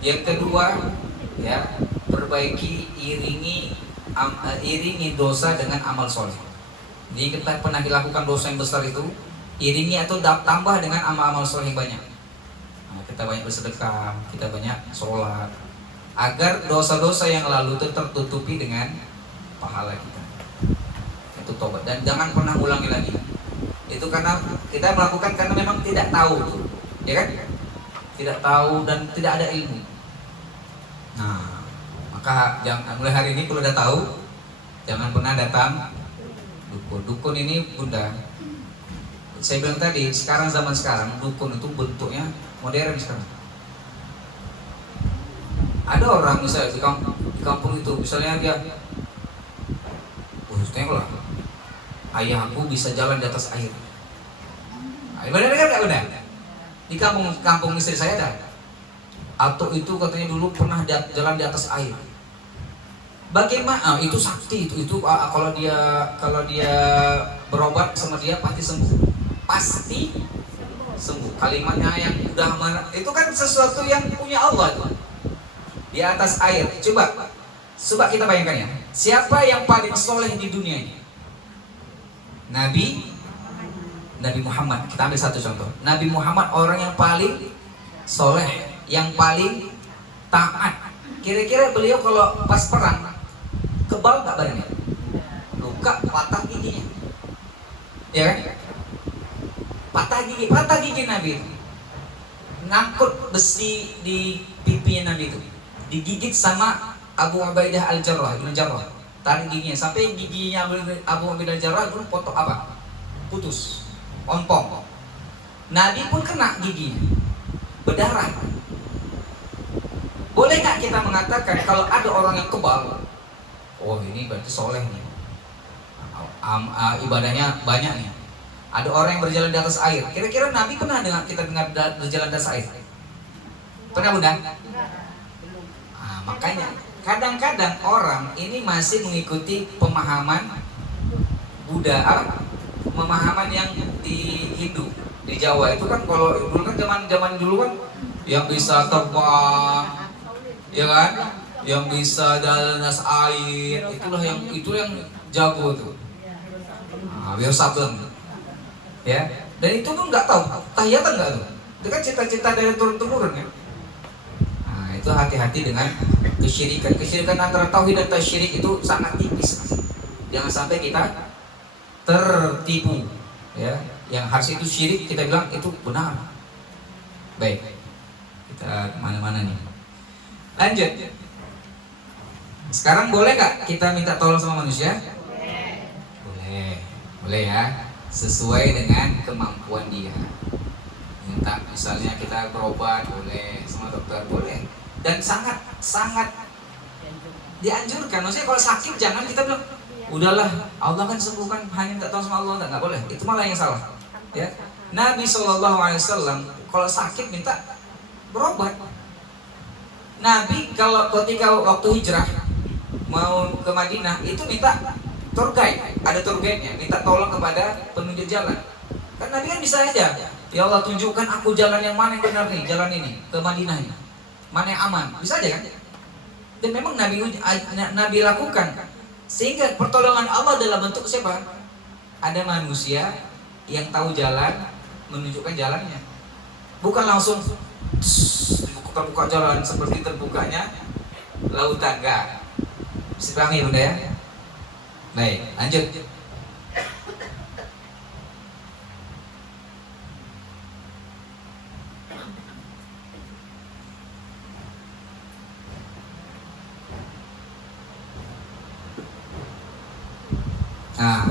Yang kedua, ya, perbaiki, iringi dosa dengan amal soleh. Jadi kita pernah dilakukan dosa yang besar itu, iringi atau tambah dengan amal-amal soleh yang banyak. Nah, kita banyak bersedekah, kita banyak sholat, agar dosa-dosa yang lalu itu tertutupi dengan pahala kita. Itu tobat, dan jangan pernah ulangi lagi. Itu karena kita melakukan karena memang tidak tahu, ya kan? Tidak tahu dan tidak ada ilmu. Nah, maka mulai hari ini kalau udah tahu, jangan pernah datang dukun. Dukun ini Bunda, saya bilang tadi, zaman sekarang dukun itu bentuknya modern sekarang. Ada orang misalnya di kampung itu, misalnya dia, tengoklah, ayahku bisa jalan di atas air. Nah, benar nggak Bunda? Di kampung istri saya ada. Atau itu katanya dulu pernah jalan di atas air. Bagaimana? Itu sakti itu kalau dia berobat sama dia pasti sembuh. Pasti sembuh. Kalimatnya yang udah itu kan sesuatu yang punya Allah itu. Di atas air. Coba kita bayangkan ya. Siapa yang paling soleh di dunia ini? Nabi Muhammad. Kita ambil satu contoh. Nabi Muhammad orang yang paling soleh, yang paling taat. Kira-kira beliau kalau pas perang kebal nggak badannya? Luka, patah giginya, ya kan? Patah gigi Nabi itu. Ngangkut besi di pipinya Nabi itu, digigit sama Abu Ubaidah al-Jarrah, Ibn Jarrah. Tarik giginya sampai giginya Abu Ubaidah al-Jarrah itu potong apa? Putus, ompong. Nabi pun kena giginya, berdarah. Boleh nggak kita mengatakan kalau ada orang yang kebal, oh ini berarti soleh nih, ibadahnya banyak nih. Ada orang yang berjalan di atas air. Kira-kira Nabi pernah kita dengar berjalan di atas air? Pernah Bunda? Nah, makanya kadang-kadang orang ini masih mengikuti pemahaman Buddha, pemahaman yang di Hindu, di Jawa itu kan. Kalau dulu kan zaman dulu kan yang bisa terbang, ya kan, yang bisa jalan di atas air, itu yang jago tuh. Nah, biar sabeng, ya. Dan itu tuh nggak tahu tahiyatan nggak tuh. Itu kan cita-cita dari turun-temurun ya. Nah, itu hati-hati dengan kesyirikan antara tauhid dan tasyirik itu sangat tipis. Jangan sampai kita tertipu, ya. Yang harus itu syirik kita bilang itu benar. Baik, kita kemana-mana nih. Lanjut. Sekarang boleh nggak kita minta tolong sama manusia? Boleh ya. Sesuai dengan kemampuan dia. Minta misalnya kita berobat boleh, sama dokter boleh. Dan sangat dianjurkan. Maksudnya kalau sakit jangan kita bilang, udahlah Allah kan sembuhkan, hanya minta tolong sama Allah, nggak boleh. Itu malah yang salah. Ya. Nabi SAW kalau sakit minta berobat. Nabi kalau ketika waktu hijrah mau ke Madinah itu minta tour guide, ada tour guide-nya, minta tolong kepada penunjuk jalan. Kan Nabi kan bisa aja, ya Allah tunjukkan aku jalan yang mana yang benar nih, jalan ini ke Madinah ini, mana yang aman, bisa aja kan? Dan memang Nabi lakukan, sehingga pertolongan Allah dalam bentuk siapa? Ada manusia yang tahu jalan, menunjukkan jalannya, bukan langsung terbuka jalan seperti terbukanya lautan, enggak. Bisa paham ya Bunda ya? Baik, lanjut. Nah,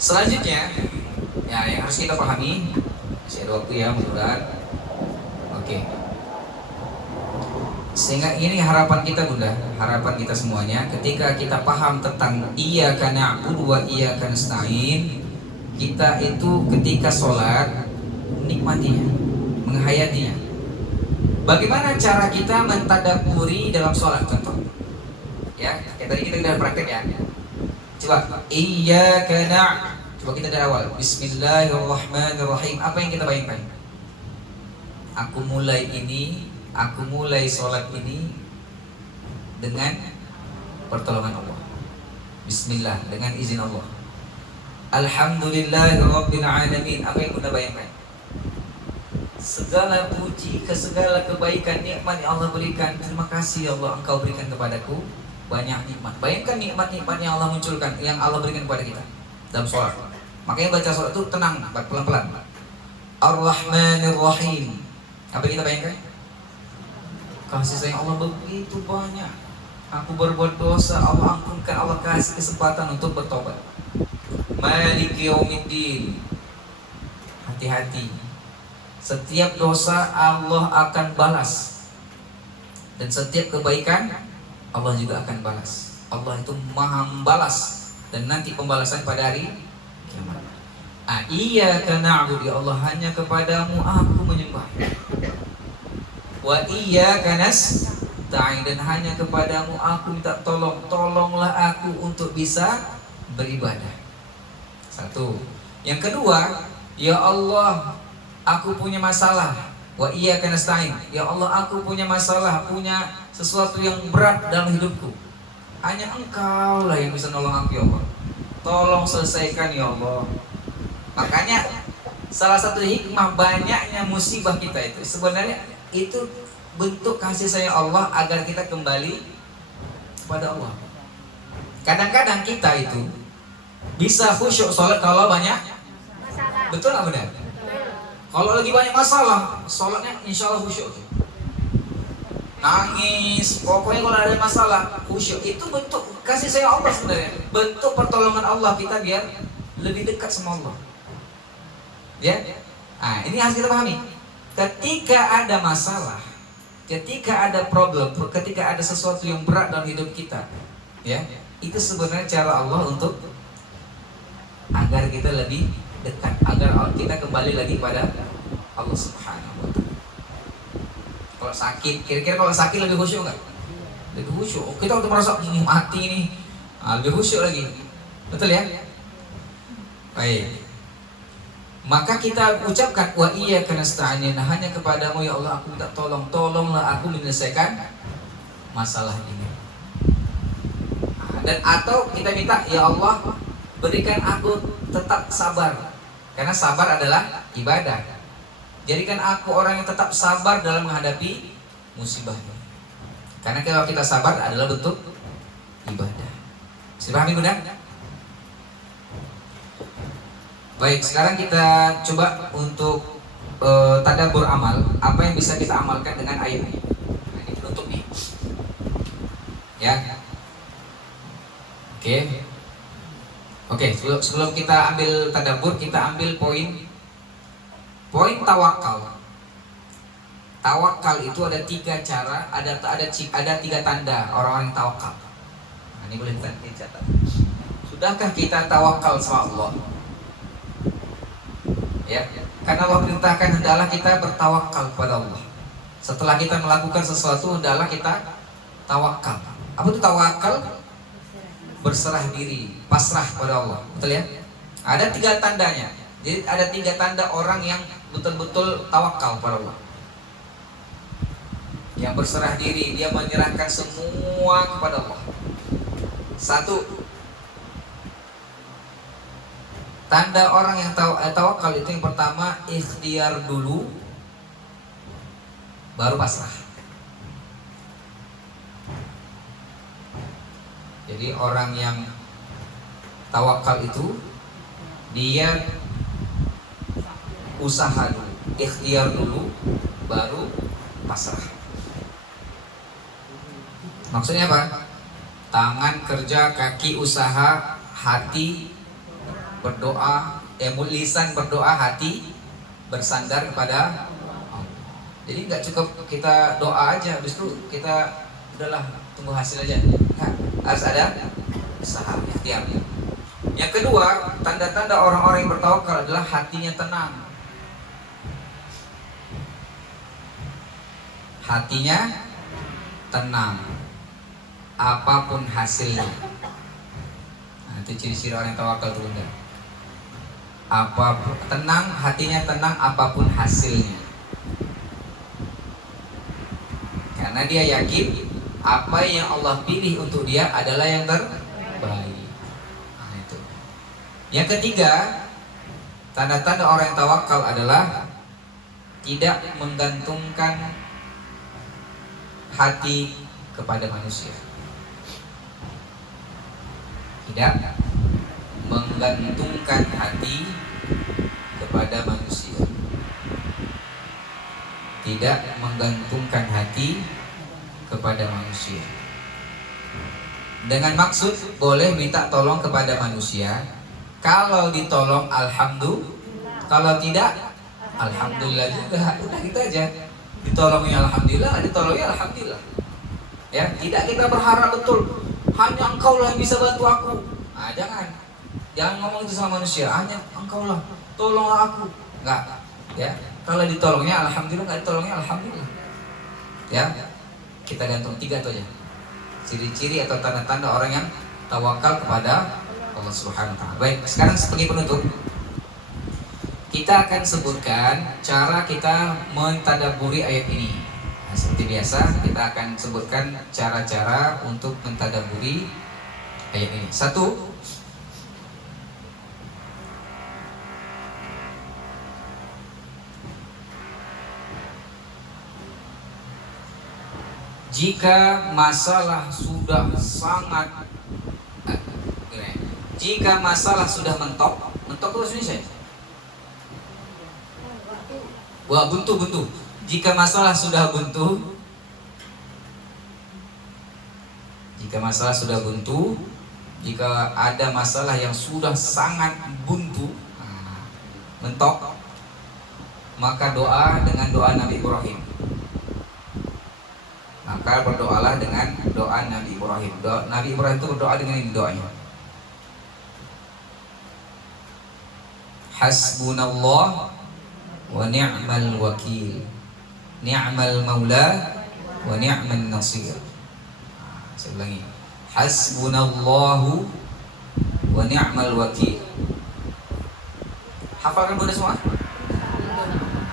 selanjutnya ya yang harus kita pahami, masih ada waktu ya mudah-mudahan. Oke. Sehingga ini harapan kita Bunda, harapan kita semuanya, ketika kita paham tentang iyyaka na'budu wa iyyaka nasta'in, kita itu ketika sholat menikmatinya, menghayatinya. Bagaimana cara kita mentadaburi dalam sholat, contoh ya, kayak tadi kita udah praktek ya. Coba iyyaka na'budu, coba kita dari awal, bismillahirrahmanirrahim. Apa yang kita bayangkan? Aku mulai sholat ini dengan pertolongan Allah. Bismillah, dengan izin Allah. Alhamdulillahirabbil alamin. Apa yang Bunda bayangkan? Segala puji, segala kebaikan, nikmat yang Allah berikan. Terima kasih ya Allah, Engkau berikan kepadaku banyak nikmat. Bayangkan nikmat-nikmat yang Allah munculkan, yang Allah berikan kepada kita dalam sholat. Makanya baca sholat itu tenang, pelan-pelan. Ar-Rahmanir-Rahim. Apa yang kita bayangkan? Kasih sayang Allah begitu banyak. Aku berbuat dosa, Allah ampunkan, Allah kasih kesempatan untuk bertobat. Maliki yaumiddin. Hati-hati. Setiap dosa Allah akan balas. Dan setiap kebaikan Allah juga akan balas. Allah itu maha membalas. Dan nanti pembalasan pada hari kiamat. Iyyaka na'budu, ya Allah, hanya kepadamu aku menyembah. Wa iyyaka nasta'in, dan hanya kepadamu aku minta tolong. Tolonglah aku untuk bisa beribadah. Satu. Yang kedua, ya Allah, aku punya masalah. Wa iyyaka nasta'in, ya Allah, aku punya masalah, punya sesuatu yang berat dalam hidupku. Hanya Engkau lah yang bisa nolong aku ya Allah. Tolong selesaikan ya Allah. Makanya salah satu hikmah banyaknya musibah kita itu sebenarnya itu bentuk kasih sayang Allah agar kita kembali kepada Allah. Kadang-kadang kita itu bisa khusyuk sholat kalau banyak masalah. Betul nggak benar? Kalau lagi banyak masalah, sholatnya insya Allah khusyuk. Nangis, pokoknya kalau ada masalah khusyuk. Itu bentuk kasih sayang Allah sebenarnya. Bentuk pertolongan Allah kita biar lebih dekat sama Allah. Ya, nah ini harus kita pahami. Ketika ada masalah, ketika ada problem, ketika ada sesuatu yang berat dalam hidup kita, ya, itu sebenarnya cara Allah untuk agar kita lebih dekat, agar kita kembali lagi pada Allah Subhanahu wa Ta'ala. Kalau sakit, kira-kira kalau sakit lebih khusyuk nggak? Lebih khusyuk. Kita udah merasa mati nih, lebih khusyuk lagi, betul ya? Baik. Maka kita ucapkan wa iyyaka nasta'in, hanya kepadamu ya Allah aku minta tolong, tolonglah aku menyelesaikan masalah ini. Dan atau kita minta ya Allah berikan aku tetap sabar, karena sabar adalah ibadah. Jadikan aku orang yang tetap sabar dalam menghadapi musibah. Karena kalau kita sabar adalah bentuk ibadah. Bisa pahami Bunda? Baik, sekarang kita coba untuk tadabbur amal. Apa yang bisa kita amalkan dengan ayat ini? Nah, ini penutup nih. Ya. Oke, sebelum kita ambil tadabbur, kita ambil poin tawakal. Tawakal itu ada 3 cara, ada 3 tanda orang-orang yang tawakal. Nah, ini boleh dicatat. Sudahkah kita tawakal sama Allah? Ya, karena Allah perintahkan hendaklah kita bertawakal kepada Allah. Setelah kita melakukan sesuatu hendaklah kita tawakal. Apa itu tawakal? Berserah diri, pasrah pada Allah. Betul ya? Ada 3 tandanya. Jadi ada 3 tanda orang yang betul-betul tawakal pada Allah. Yang berserah diri, dia menyerahkan semua kepada Allah. 1. Tanda orang yang tawakal itu yang pertama, ikhtiar dulu baru pasrah. Jadi orang yang tawakal itu dia usaha dulu, ikhtiar dulu baru pasrah. Maksudnya apa? Tangan kerja, kaki usaha, hati berdoa, lisan berdoa, hati bersandar kepada Allah. Jadi nggak cukup kita doa aja, habis itu kita udahlah tunggu hasil aja. Nah, harus ada usaha, ikhtiar. Yang kedua, tanda-tanda orang-orang yang bertawakal adalah hatinya tenang. Hatinya tenang, apapun hasilnya. Nah, itu ciri-ciri orang yang tawakal tuh Bunda. Apapun tenang, hatinya tenang apapun hasilnya. Karena dia yakin apa yang Allah pilih untuk dia adalah yang terbaik. Nah, itu. Yang ketiga, tanda-tanda orang yang tawakal adalah tidak menggantungkan hati kepada manusia. Tidak menggantungkan hati kepada manusia. Tidak menggantungkan hati kepada manusia. Dengan maksud boleh minta tolong kepada manusia. Kalau ditolong alhamdulillah, kalau tidak alhamdulillah juga. Udah gitu aja. Ditolongnya alhamdulillah, nggak ditolongnya alhamdulillah. Ya, tidak kita berharap betul hanya engkau lah yang bisa bantu aku. Nah, jangan ngomong itu sama manusia. Hanya engkau lah, tolonglah aku. Enggak, ya. Kalau ditolongnya alhamdulillah, nggak ditolongnya alhamdulillah. Ya, kita gantung 3 itu aja. Ciri-ciri atau tanda-tanda orang yang tawakal kepada Allah Subhanahu wa taala. Baik, sekarang sebagai penutup kita akan sebutkan cara kita mentadabburi ayat ini. Nah, seperti biasa kita akan sebutkan cara-cara untuk mentadabburi ayat ini. 1. Jika masalah sudah mentok itu bahasa Indonesia. Wah, buntu. Jika masalah sudah buntu, jika ada masalah yang sudah sangat buntu, mentok, maka doa dengan doa Nabi Ibrahim. Maka berdoalah dengan doa Nabi Ibrahim. Nabi Ibrahim itu berdoa dengan ini doanya. Hasbunallah wa ni'mal wakil, ni'mal maula wa ni'man nasir. Saya ulangi. Hasbunallahu wa ni'mal wakil. Hafalkan Bunda semua?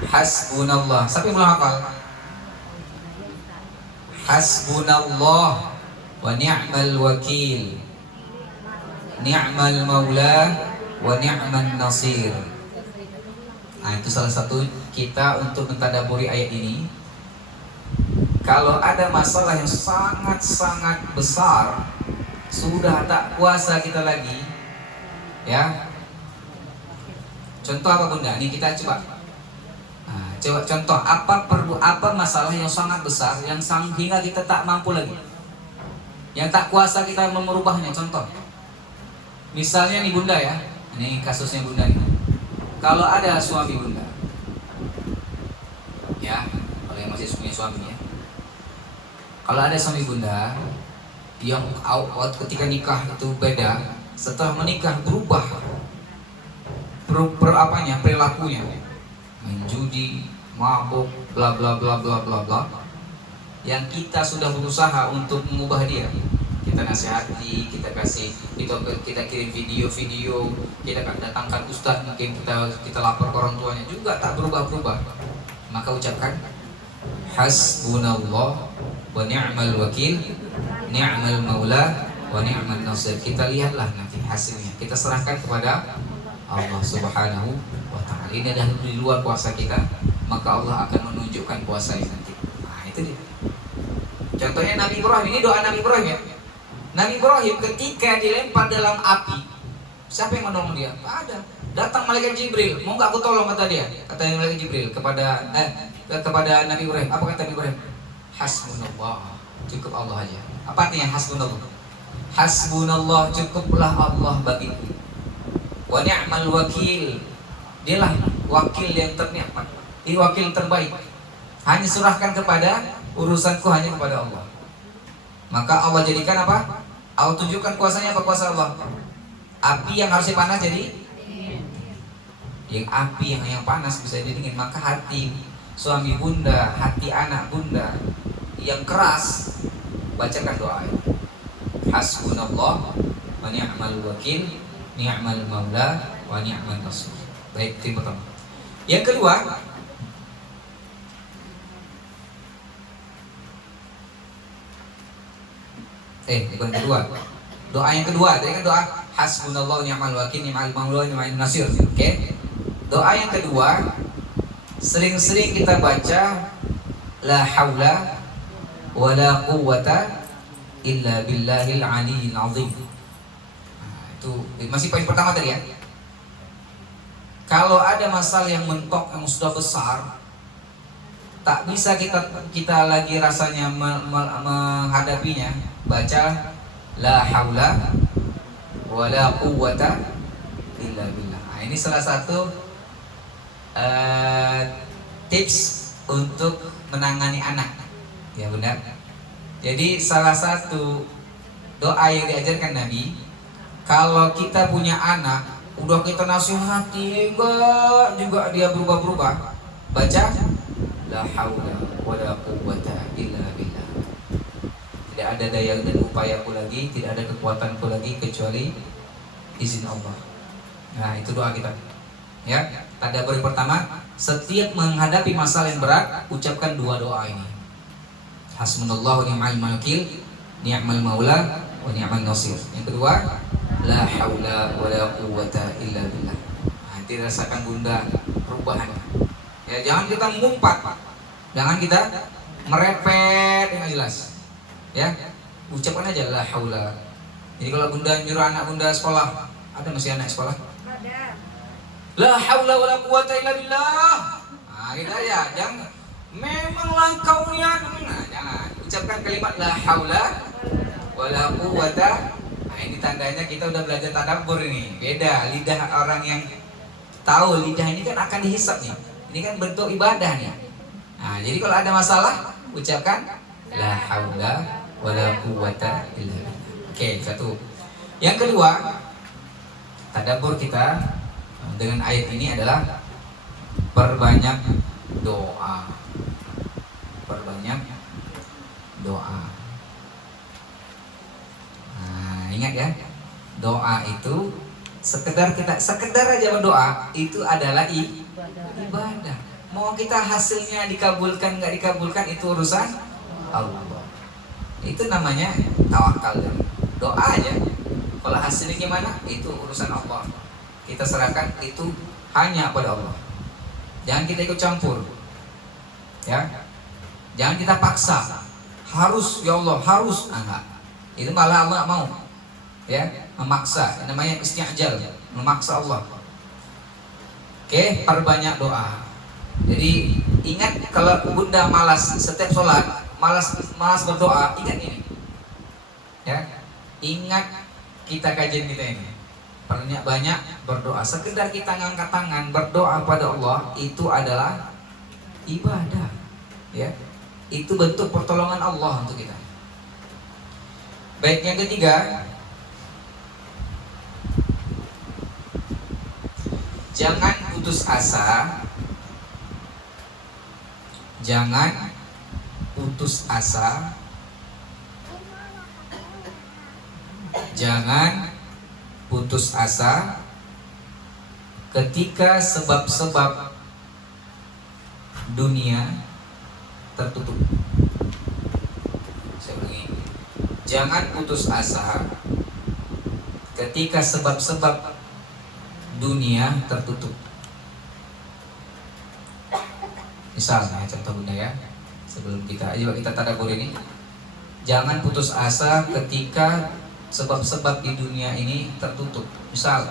Hasbunallah. Siapa yang belum hafal? Hasbunallah wa ni'mal wakil, ni'mal maula wa ni'man nasir. Nah, itu salah satu kita untuk mentadabburi ayat ini. Kalau ada masalah yang sangat-sangat besar, sudah tak kuasa kita lagi, ya. Contoh apa Bunda? Ini kita coba. Nah, coba contoh apa masalah yang sangat besar yang hingga kita tak mampu lagi, yang tak kuasa kita merubahnya. Contoh, misalnya nih Bunda ya, ini kasusnya Bunda nih. Kalau ada suami Bunda, ya, kalau yang masih punya suami ya. Kalau ada suami Bunda yang ketika nikah itu beda, setelah menikah berubah perilakunya, main judi, mabuk, bla bla bla bla bla bla. Yang kita sudah berusaha untuk mengubah dia, kita nasihati, kita kasih, kita kirim video-video, kita datangkan ustaz, mungkin kita lapor ke orang tuanya, juga tak berubah-berubah. Maka ucapkan hasbunallah wa ni'mal wakil, ni'mal maula wa ni'man nasir. Kita lihatlah nanti hasilnya, kita serahkan kepada Allah Subhanahu wa ta'ala. Ini adalah di luar kuasa kita, maka Allah akan menunjukkan kuasanya nanti. Nah, itu dia. Contohnya Nabi Ibrahim, ini doa Nabi Ibrahim ya. Nabi Ibrahim ketika dilempar dalam api, siapa yang menolong dia? Tak ada. Datang malaikat Jibril, mau nggak aku tolong, kata dia. Kata malaikat Jibril kepada Nabi Ibrahim. Apa kata Nabi Ibrahim? Hasbunallah, cukup Allah aja. Apa artinya hasbunallah? Hasbunallah, cukuplah Allah bagiku. Wa ni'mal wakil, dialah wakil yang ternikmat, wakil terbaik. Hanya serahkan kepada urusanku hanya kepada Allah. Maka Allah jadikan apa? Allah tunjukkan kuasanya apa? Kuasa Allah. Api yang harusnya panas jadi yang api yang panas bisa jadi dingin. Maka hati suami bunda, hati anak bunda yang keras, bacakan doa ini. Hasbunallah wa ni'mal wakil, ni'mal maula wa ni'mal nasir. Baik, itu yang pertama. Yang kedua, bukan kedua. Doa yang kedua, tadi kan doa hasbunallah wa ni'mal wakil, ni'mal maula wa ni'mal nasir. Oke. Doa yang kedua, sering-sering kita baca la haula wala quwwata illa billahil aliyil azim. Itu masih poin pertama tadi ya. Kalau ada masalah yang mentok yang sudah besar, tak bisa kita lagi rasanya menghadapinya, baca la haula wala quwwata illa billah. Nah, ini salah satu tips untuk menangani anak, ya benar. Jadi salah satu doa yang diajarkan Nabi, kalau kita punya anak, udah kita nasihati enggak juga dia berubah-berubah, baca la haula wala quwwata illa billah. Tidak ada daya dan upayaku lagi, tidak ada kekuatanku lagi kecuali izin Allah. Nah, itu doa kita. Ya, tadabbur yang pertama, setiap menghadapi masalah yang berat, ucapkan dua doa ini. Hasbunallahu wa ni'mal wakil, ni'mal maula wa ni'mal nasir. Yang kedua, la haula wala quwwata illa billah. Nah, itu rasakan bunda perubahannya. Ya, jangan kita mengumpat, jangan kita merepet yang jelas. Ya, ucapkan aja la haula. Jadi kalau bunda nyuruh anak bunda sekolah, ada masih anak sekolah? Ada. La haula wala quwwata illa billah. Nah, gitu aja. Jangan memang langkaunya. Nah, jangan. Ucapkan kalimat la haula wala quwwata. Nah, ini tandanya kita udah belajar tadabbur ini. Beda lidah orang yang tahu, lidah ini kan akan dihisap nih. Ini kan bentuk ibadah nih. Nah, jadi kalau ada masalah, ucapkan la haula wala quwwata illa billah. Oke, satu. Yang kedua, tadabbur kita dengan ayat ini adalah perbanyak doa. Perbanyak doa. Nah, ingat ya, doa itu sekedar aja berdoa itu adalah ibadah. Mau kita hasilnya dikabulkan nggak dikabulkan itu urusan Allah. Itu namanya tawakal. Doa aja. Kalau hasilnya gimana? Itu urusan Allah. Kita serahkan itu hanya pada Allah. Jangan kita ikut campur. Ya. Jangan kita paksa. Harus ya Allah, harus. Enggak. Itu malah Allah mau. Ya, memaksa. Namanya isti'jal, memaksa Allah. Oke, perbanyak doa. Jadi ingat kalau bunda malas setiap sholat, malas berdoa, ingat ini. Ya. Ingat kita kajian kita ini. Banyak berdoa. Sekedar kita ngangkat tangan berdoa pada Allah itu adalah ibadah. Ya. Itu bentuk pertolongan Allah untuk kita. Baik, yang ketiga, jangan putus asa. Jangan putus asa. Jangan putus asa ketika sebab-sebab dunia tertutup. Saya ulangi. Jangan putus asa ketika sebab-sebab dunia tertutup. Misalnya contoh bunda ya, sebelum kita tadabbur ini, jangan putus asa ketika sebab-sebab di dunia ini tertutup. Misal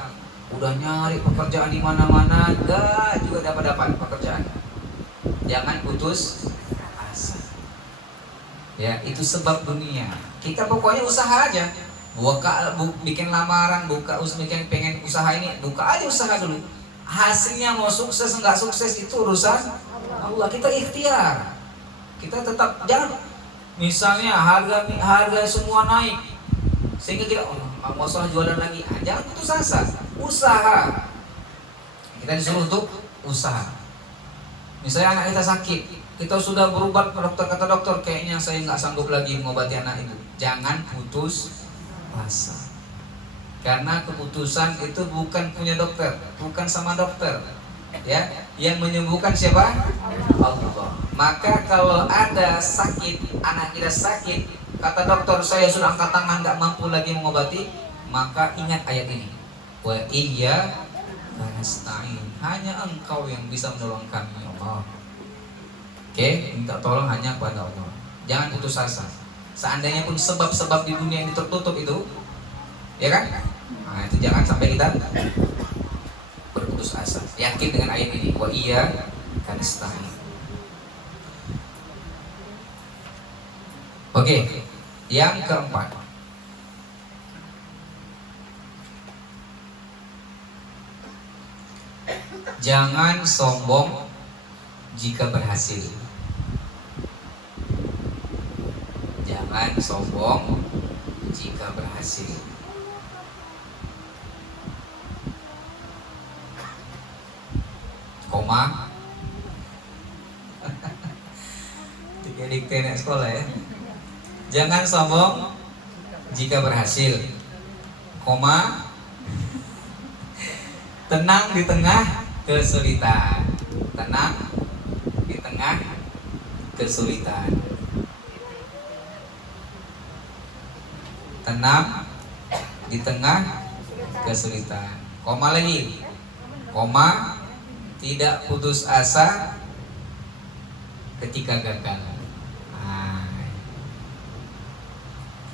udah nyari pekerjaan di mana-mana, gak juga dapat pekerjaan. Jangan putus asa. Ya, itu sebab dunia. Kita pokoknya usaha aja. Bikin lamaran, pengen usaha ini, buka aja usaha dulu. Hasilnya mau sukses enggak sukses itu urusan Allah. Kita ikhtiar. Kita tetap jangan misalnya harga semua naik sehingga kita mau salah jualan lagi. Jangan putus asa, usaha. Kita disuruh untuk usaha. Misalnya anak kita sakit, kita sudah berobat ke dokter, kata dokter kayaknya saya nggak sanggup lagi mengobati anak itu. Jangan putus asa. Karena keputusan itu bukan punya dokter, bukan sama dokter. Ya, yang menyembuhkan siapa? Allah. Maka kalau ada sakit, anak kita sakit, kata dokter saya sudah angkat tangan nggak mampu lagi mengobati, maka ingat ayat ini. Wa iya nasta'in. Hanya Engkau yang bisa menolong kami, Allah. Oke, minta tolong hanya kepada Allah. Jangan putus asa. Seandainya pun sebab-sebab di dunia ini tertutup itu, ya kan? Nah, itu jangan sampai kita berputus asa. Yakin dengan ayat ini. Wa iya nasta'in. Oke, yang keempat, jangan sombong jika berhasil. Jangan sombong jika berhasil. Koma. Tiga dikte nek sekolah ya. Jangan sombong jika berhasil, koma, tenang di tengah kesulitan. Tenang di tengah kesulitan. Tenang di tengah kesulitan. Koma lagi. Koma, tidak putus asa ketika gagal.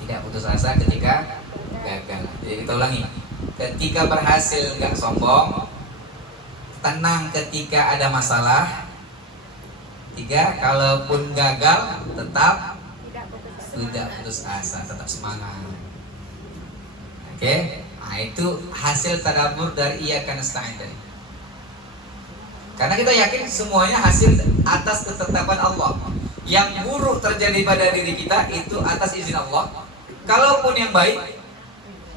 Tidak putus asa ketika gagal. Jadi kita ulangi. Ketika berhasil nggak sombong, tenang ketika ada masalah. 3, kalaupun gagal tetap tidak putus asa, tetap semangat. Oke? Nah, itu hasil tadabbur dari Iyyaka nasta'in tadi. Karena kita yakin semuanya hasil atas ketetapan Allah. Yang buruk terjadi pada diri kita itu atas izin Allah. Kalaupun yang baik,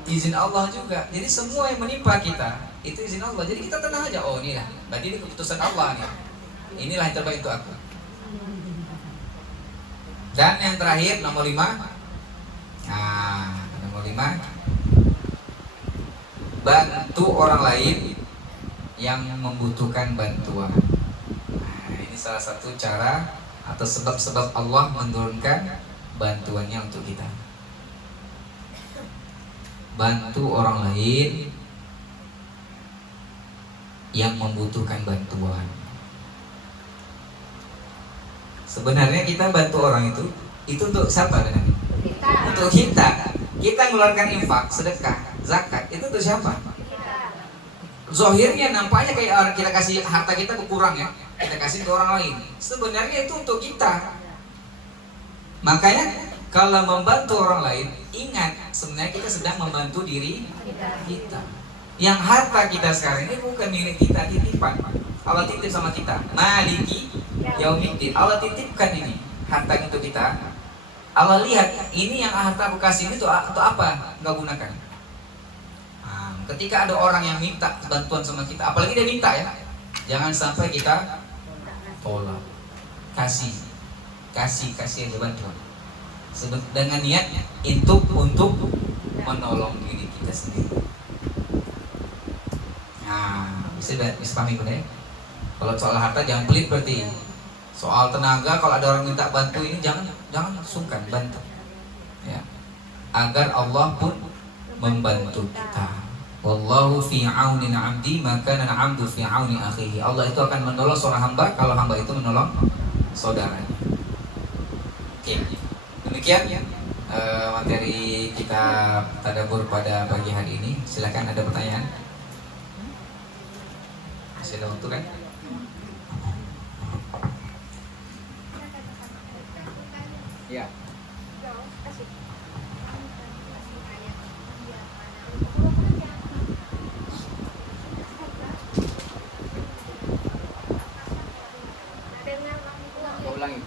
izin Allah juga. Jadi semua yang menimpa kita itu izin Allah. Jadi kita tenang aja. Oh inilah, berarti ini keputusan Allah nih. Inilah yang terbaik untuk aku. Dan yang terakhir nomor 5. Nah, nomor 5, bantu orang lain yang membutuhkan bantuan. Nah, ini salah satu cara atau sebab-sebab Allah menurunkan bantuannya untuk kita. Bantu orang lain yang membutuhkan bantuan. Sebenarnya kita bantu orang itu untuk siapa sebenarnya? Untuk kita. Kita mengeluarkan infak, sedekah, zakat, itu untuk siapa? Zohirnya nampaknya kayak orang kita kasih harta kita berkurang ya, kita kasih ke orang lain. Sebenarnya itu untuk kita. Makanya kalau membantu orang lain, ingat sebenarnya kita sedang membantu diri kita. Yang harta kita sekarang ini bukan milik kita, titipan. Allah titip sama kita. Maliki yaumiddin. Allah titipkan ini harta untuk kita. Allah lihat ini yang harta bekas ini untuk apa? Nggak gunakan. Nah, ketika ada orang yang minta bantuan sama kita, apalagi dia minta ya, jangan sampai kita tolak. Kasih aja bantuan. Dengan niat untuk menolong diri kita sendiri. Nah, bisa pahami benar ya? Kalau soal harta jangan pelit berarti. Soal tenaga kalau ada orang minta bantu ini jangan sungkan bantu. Ya. Agar Allah pun membantu kita. Wallahu fi 'aunil 'abdi maka kana 'abdu fi 'auni akhihi. Allah itu akan menolong seorang hamba kalau hamba itu menolong saudaranya. Oke. Demikian materi kita tadabbur pada pagi hari ini. Silakan ada pertanyaan. Masih ada waktu kan? Ya. Ulangi.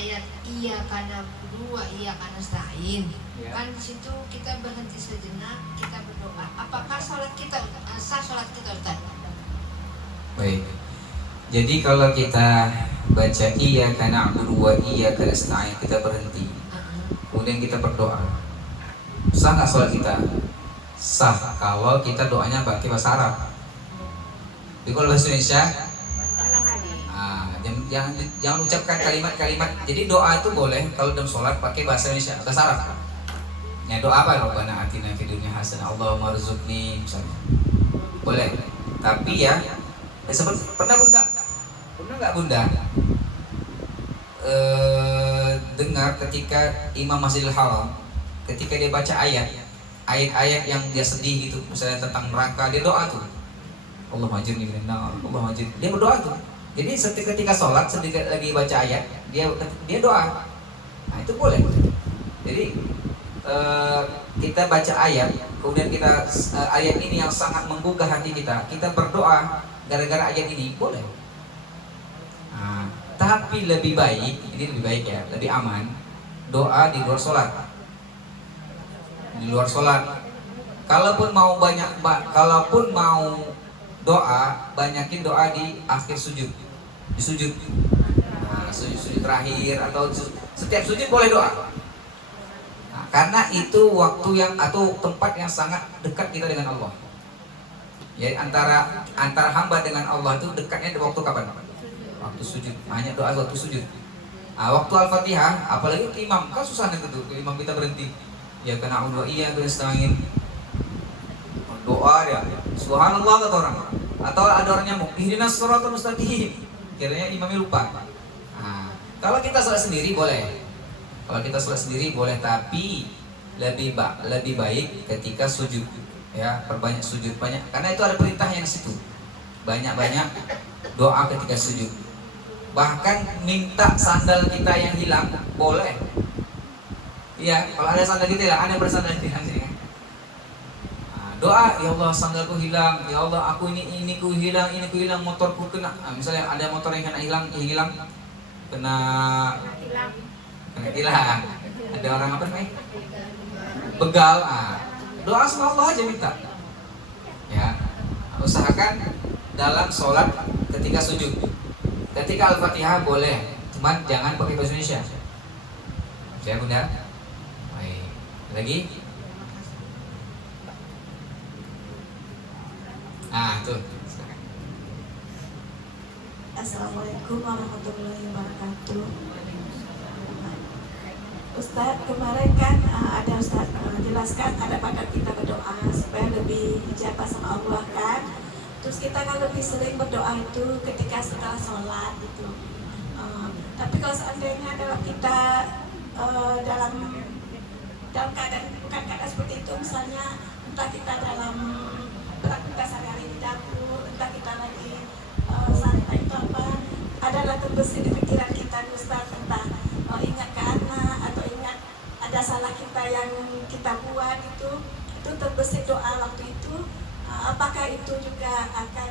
ayat iya karena dua iya karena nasta'in, Ya. kan di situ kita berhenti sejenak, kita berdoa. Apakah sholat kita sah sholat kita, Ustaz? Baik. Jadi kalau kita baca iyyaka na'budu wa iyyaka nasta'in, kita berhenti. Kemudian kita berdoa. Sah nggak sholat kita? Sah kalau kita doanya pakai bahasa Arab. Jadi kalau bahasa Indonesia, jangan ucapkan kalimat-kalimat. Jadi doa itu boleh kalau dalam sholat pakai bahasa Indonesia, bahasa Arab. Ya doa apa? Rabbana atina fid dunya hasanah, Allahumma rzuqni misalnya. Boleh. Tapi ya seperti pernah nggak bunda dengar ketika Imam Masjidil Haram, ketika dia baca ayat-ayat yang dia sedih gitu, misalnya tentang neraka, dia doa tuh, Allahumma ajirni minan nar, Allahumma ajirni. Dia berdoa tuh. Jadi ketika sholat, sedikit lagi baca ayat, dia doa. Nah itu boleh. Jadi kita baca ayat, kemudian kita ayat ini yang sangat menggugah hati kita berdoa gara-gara ayat ini, boleh. Nah, tapi lebih baik, ini lebih baik ya, lebih aman, doa di luar sholat. Di luar sholat. Kalaupun mau doa, banyakin doa di akhir sujud, di sujud. Nah, sujud terakhir atau setiap sujud boleh doa. Nah, karena itu waktu yang atau tempat yang sangat dekat kita dengan Allah. Ya, antara hamba dengan Allah itu dekatnya di waktu kapan? Waktu sujud. Hanya doa waktu sujud. Nah, waktu Al-Fatihah, apalagi ke imam, kan susah nih tuh, ke imam kita berhenti. Ya kena Allah iya beristangin. Doa ya, subhanallah kata orang. Atau ada orang nyamuk, ihdinas shiratal mustaqim. Kiranya imamnya lupa. Nah, kalau kita sholat sendiri boleh. Kalau kita sholat sendiri boleh, tapi lebih baik ketika sujud. Ya, perbanyak sujud banyak, karena itu ada perintahnya di situ. Banyak-banyak doa ketika sujud. Bahkan minta sandal kita yang hilang boleh. Iya, kalau ada sandal kita hilang, ada bersandal hilang sini kan. Doa, ya Allah sandalku hilang, ya Allah aku ini ku hilang, motorku kena. Nah, misalnya ada motor yang kena hilang, kena hilang. Ada orang apa nih? Begal. Doa sama Allah aja minta. Ya, usahakan dalam sholat ketika sujud. Ketika Al-Fatihah boleh, cuman jangan pakai bahasa Indonesia. Ya bunda. Baik. Lagi? Tuh. Assalamualaikum warahmatullahi wabarakatuh. Ustadz, kemarin kan ada Ustadz jelaskan ada pada kita berdoa supaya lebih ijabah sama Allah kan. Terus kita kan lebih sering berdoa itu ketika setelah sholat gitu. Tapi kalau seandainya adalah kita dalam keadaan bukan keadaan seperti itu, misalnya entah kita dalam beraktivitas sehari-hari di dapur, entah kita lagi santai itu apa, adalah terbesit di pikiran kita Ustaz, entah ingat ke anak atau ingat ada salah kita yang kita buat itu terbesit doa waktu itu. Apakah itu juga akan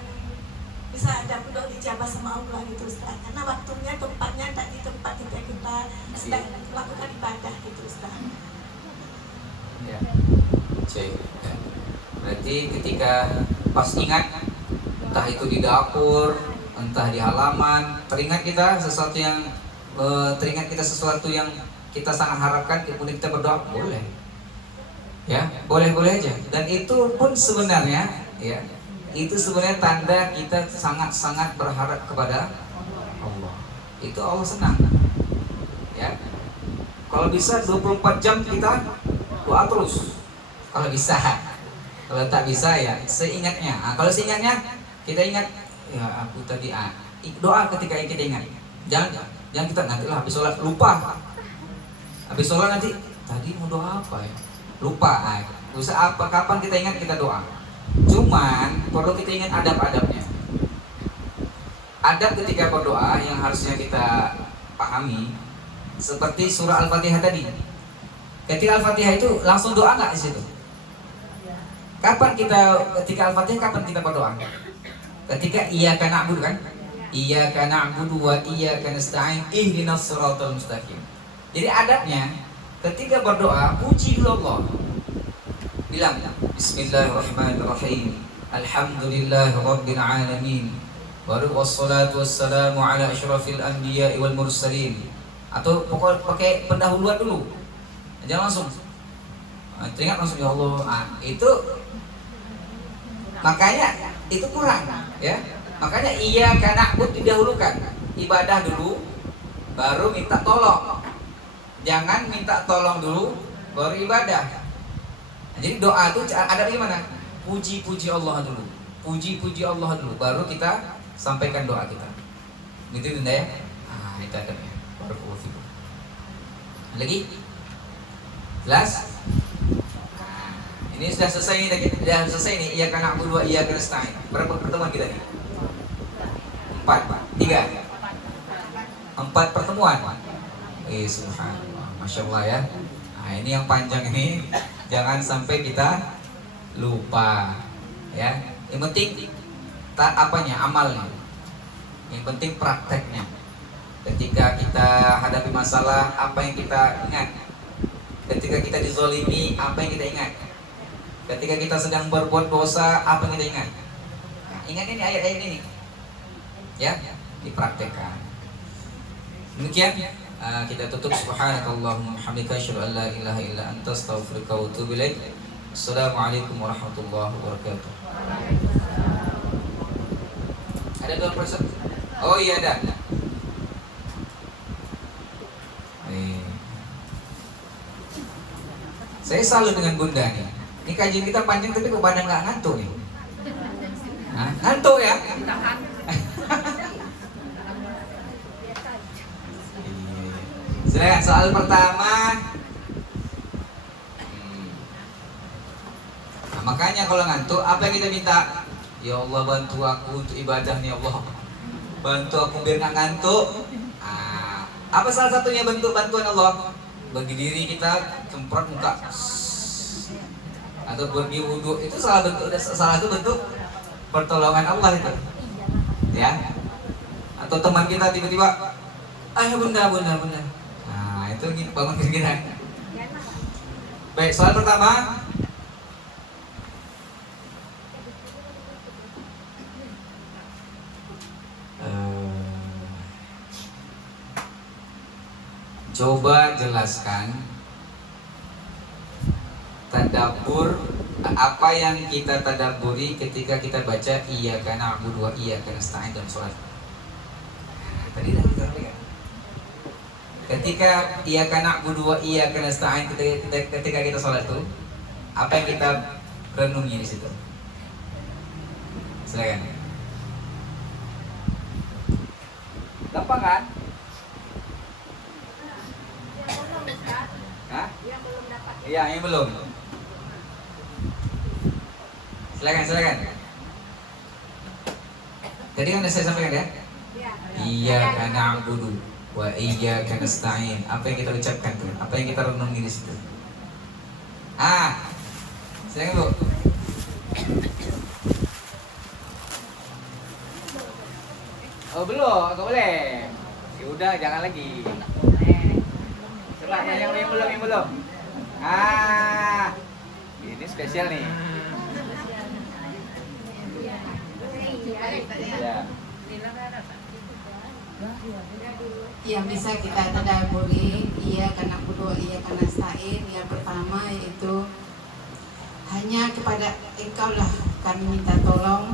bisa ada peluang dijabah sama Allah gitu Ustaz? Karena waktunya, tempatnya tak di tempat kita sedang melakukan ibadah gitu Ustaz. Ya. Cek. Ya. Berarti ketika pas ingat, entah itu di dapur, entah di halaman, teringat kita sesuatu yang kita sangat harapkan, kemudian kita berdoa, boleh. Ya, boleh-boleh aja. Dan itu pun sebenarnya, ya, itu sebenarnya tanda kita sangat-sangat berharap kepada Allah. Itu Allah senang. Ya. Kalau bisa 24 jam kita doa terus. Kalau bisa. Kalau tak bisa ya seingatnya. Kalau seingatnya kita ingat, ya aku tadi doa ketika kita ingat. Jangan kita nantilah habis sholat lupa. Habis sholat nanti tadi mau doa apa ya? Lupa. Bisa apa? Kapan kita ingat kita doa? Cuman perlu kita ingat adab-adabnya. Adab ketika berdoa yang harusnya kita pahami seperti surah Al-Fatihah tadi. Ketika Al-Fatihah itu langsung doa nggak di situ? Kapan ketika Al-Fatihah kapan kita berdoa? Ketika iyyaka na'budu kan? Iyyaka na'budu wa iyyaka nasta'in ihdinas siratal mustaqim. Jadi adabnya ketika berdoa puji dulu Allah. Bilang Bismillahirrahmanirrahim. Alhamdulillahi rabbil alamin. Baru wassalatu wassalamu ala asyrafil anbiya'i wal mursalin. Atau pokok pakai pendahuluan dulu. Jangan langsung. Teringat langsung ya Allah. Itu makanya itu kurang, ya. Makanya iyyaka na'budu didahulukan. Ibadah dulu baru minta tolong. Jangan minta tolong dulu baru ibadah. Nah, jadi doa itu ada bagaimana? Puji-puji Allah dulu. Puji-puji Allah dulu baru kita sampaikan doa kita. Gitu Bunda ya? Ah, itu adabnya. Barakallahu fikum. Lagi? Jelas? Nah, ini sudah selesai nih, sudah selesai nih. Iyyaka na'budu wa iyyaka nasta'in. Berapa pertemuan kita nih? 4, 3, 4 pertemuan. Subhanallah, Masya Allah ya. Nah ini yang panjang ini jangan sampai kita lupa ya. Yang penting apanya, amalnya. Yang penting prakteknya. Ketika kita hadapi masalah, apa yang kita ingat? Ketika kita dizolimi, apa yang kita ingat? Ketika kita sedang berbuat dosa, apa yang kita ingat? Nah, ingat ini ayat-ayat ini ya, dipraktekkan. Demikian kita tutup. Subhanakallahumma hamdika asyhadu an la ilaha illa anta astaghfiruka wa atubu ilaik. Assalamualaikum warahmatullahi wabarakatuh. Ada 2%? Oh iya ada. Saya salut dengan Bunda nih. Ini kajian kita panjang tapi kok badan nggak ngantuk nih? Hah? Ngantuk ya? Silakan soal pertama. Nah, makanya kalau ngantuk apa yang kita minta? Ya Allah bantu aku untuk ibadah nih Allah. Bantu aku biar nggak ngantuk. Apa salah satunya bentuk bantuan Allah? Bagi diri kita semprot muka atau pergi wudhu, itu salah satu bentuk pertolongan Allah itu, ya. Atau teman kita tiba-tiba, ayo bunda. Nah itu bangun pikiran. Baik, soal pertama. Coba jelaskan tadabbur, apa yang kita tadabburi ketika kita baca iyyaka na'budu wa iyyaka nasta'in dalam sholat. Tadi dah kita lihat. Ketika iyyaka na'budu wa iyyaka nasta'in, ketika kita sholat itu, apa yang kita renungi di situ? Silakan. Gampang kan? Hah? Iya, yang belum. Silakan. Tadi kan saya sampaikan ya. Iyyaka na'budu wa iyyaka nasta'in. Apa yang kita ucapkan tuh? Apa yang kita renungi di situ? Silakan Bu. Oh belum, nggak boleh. Ya udah, jangan lagi. Coba yang belum. Ini spesial nih. Ya. Yang bisa kita tadabburi iyyaka na'budu wa iyyaka nasta'in. Yang pertama yaitu hanya kepada Engkau lah kami minta tolong,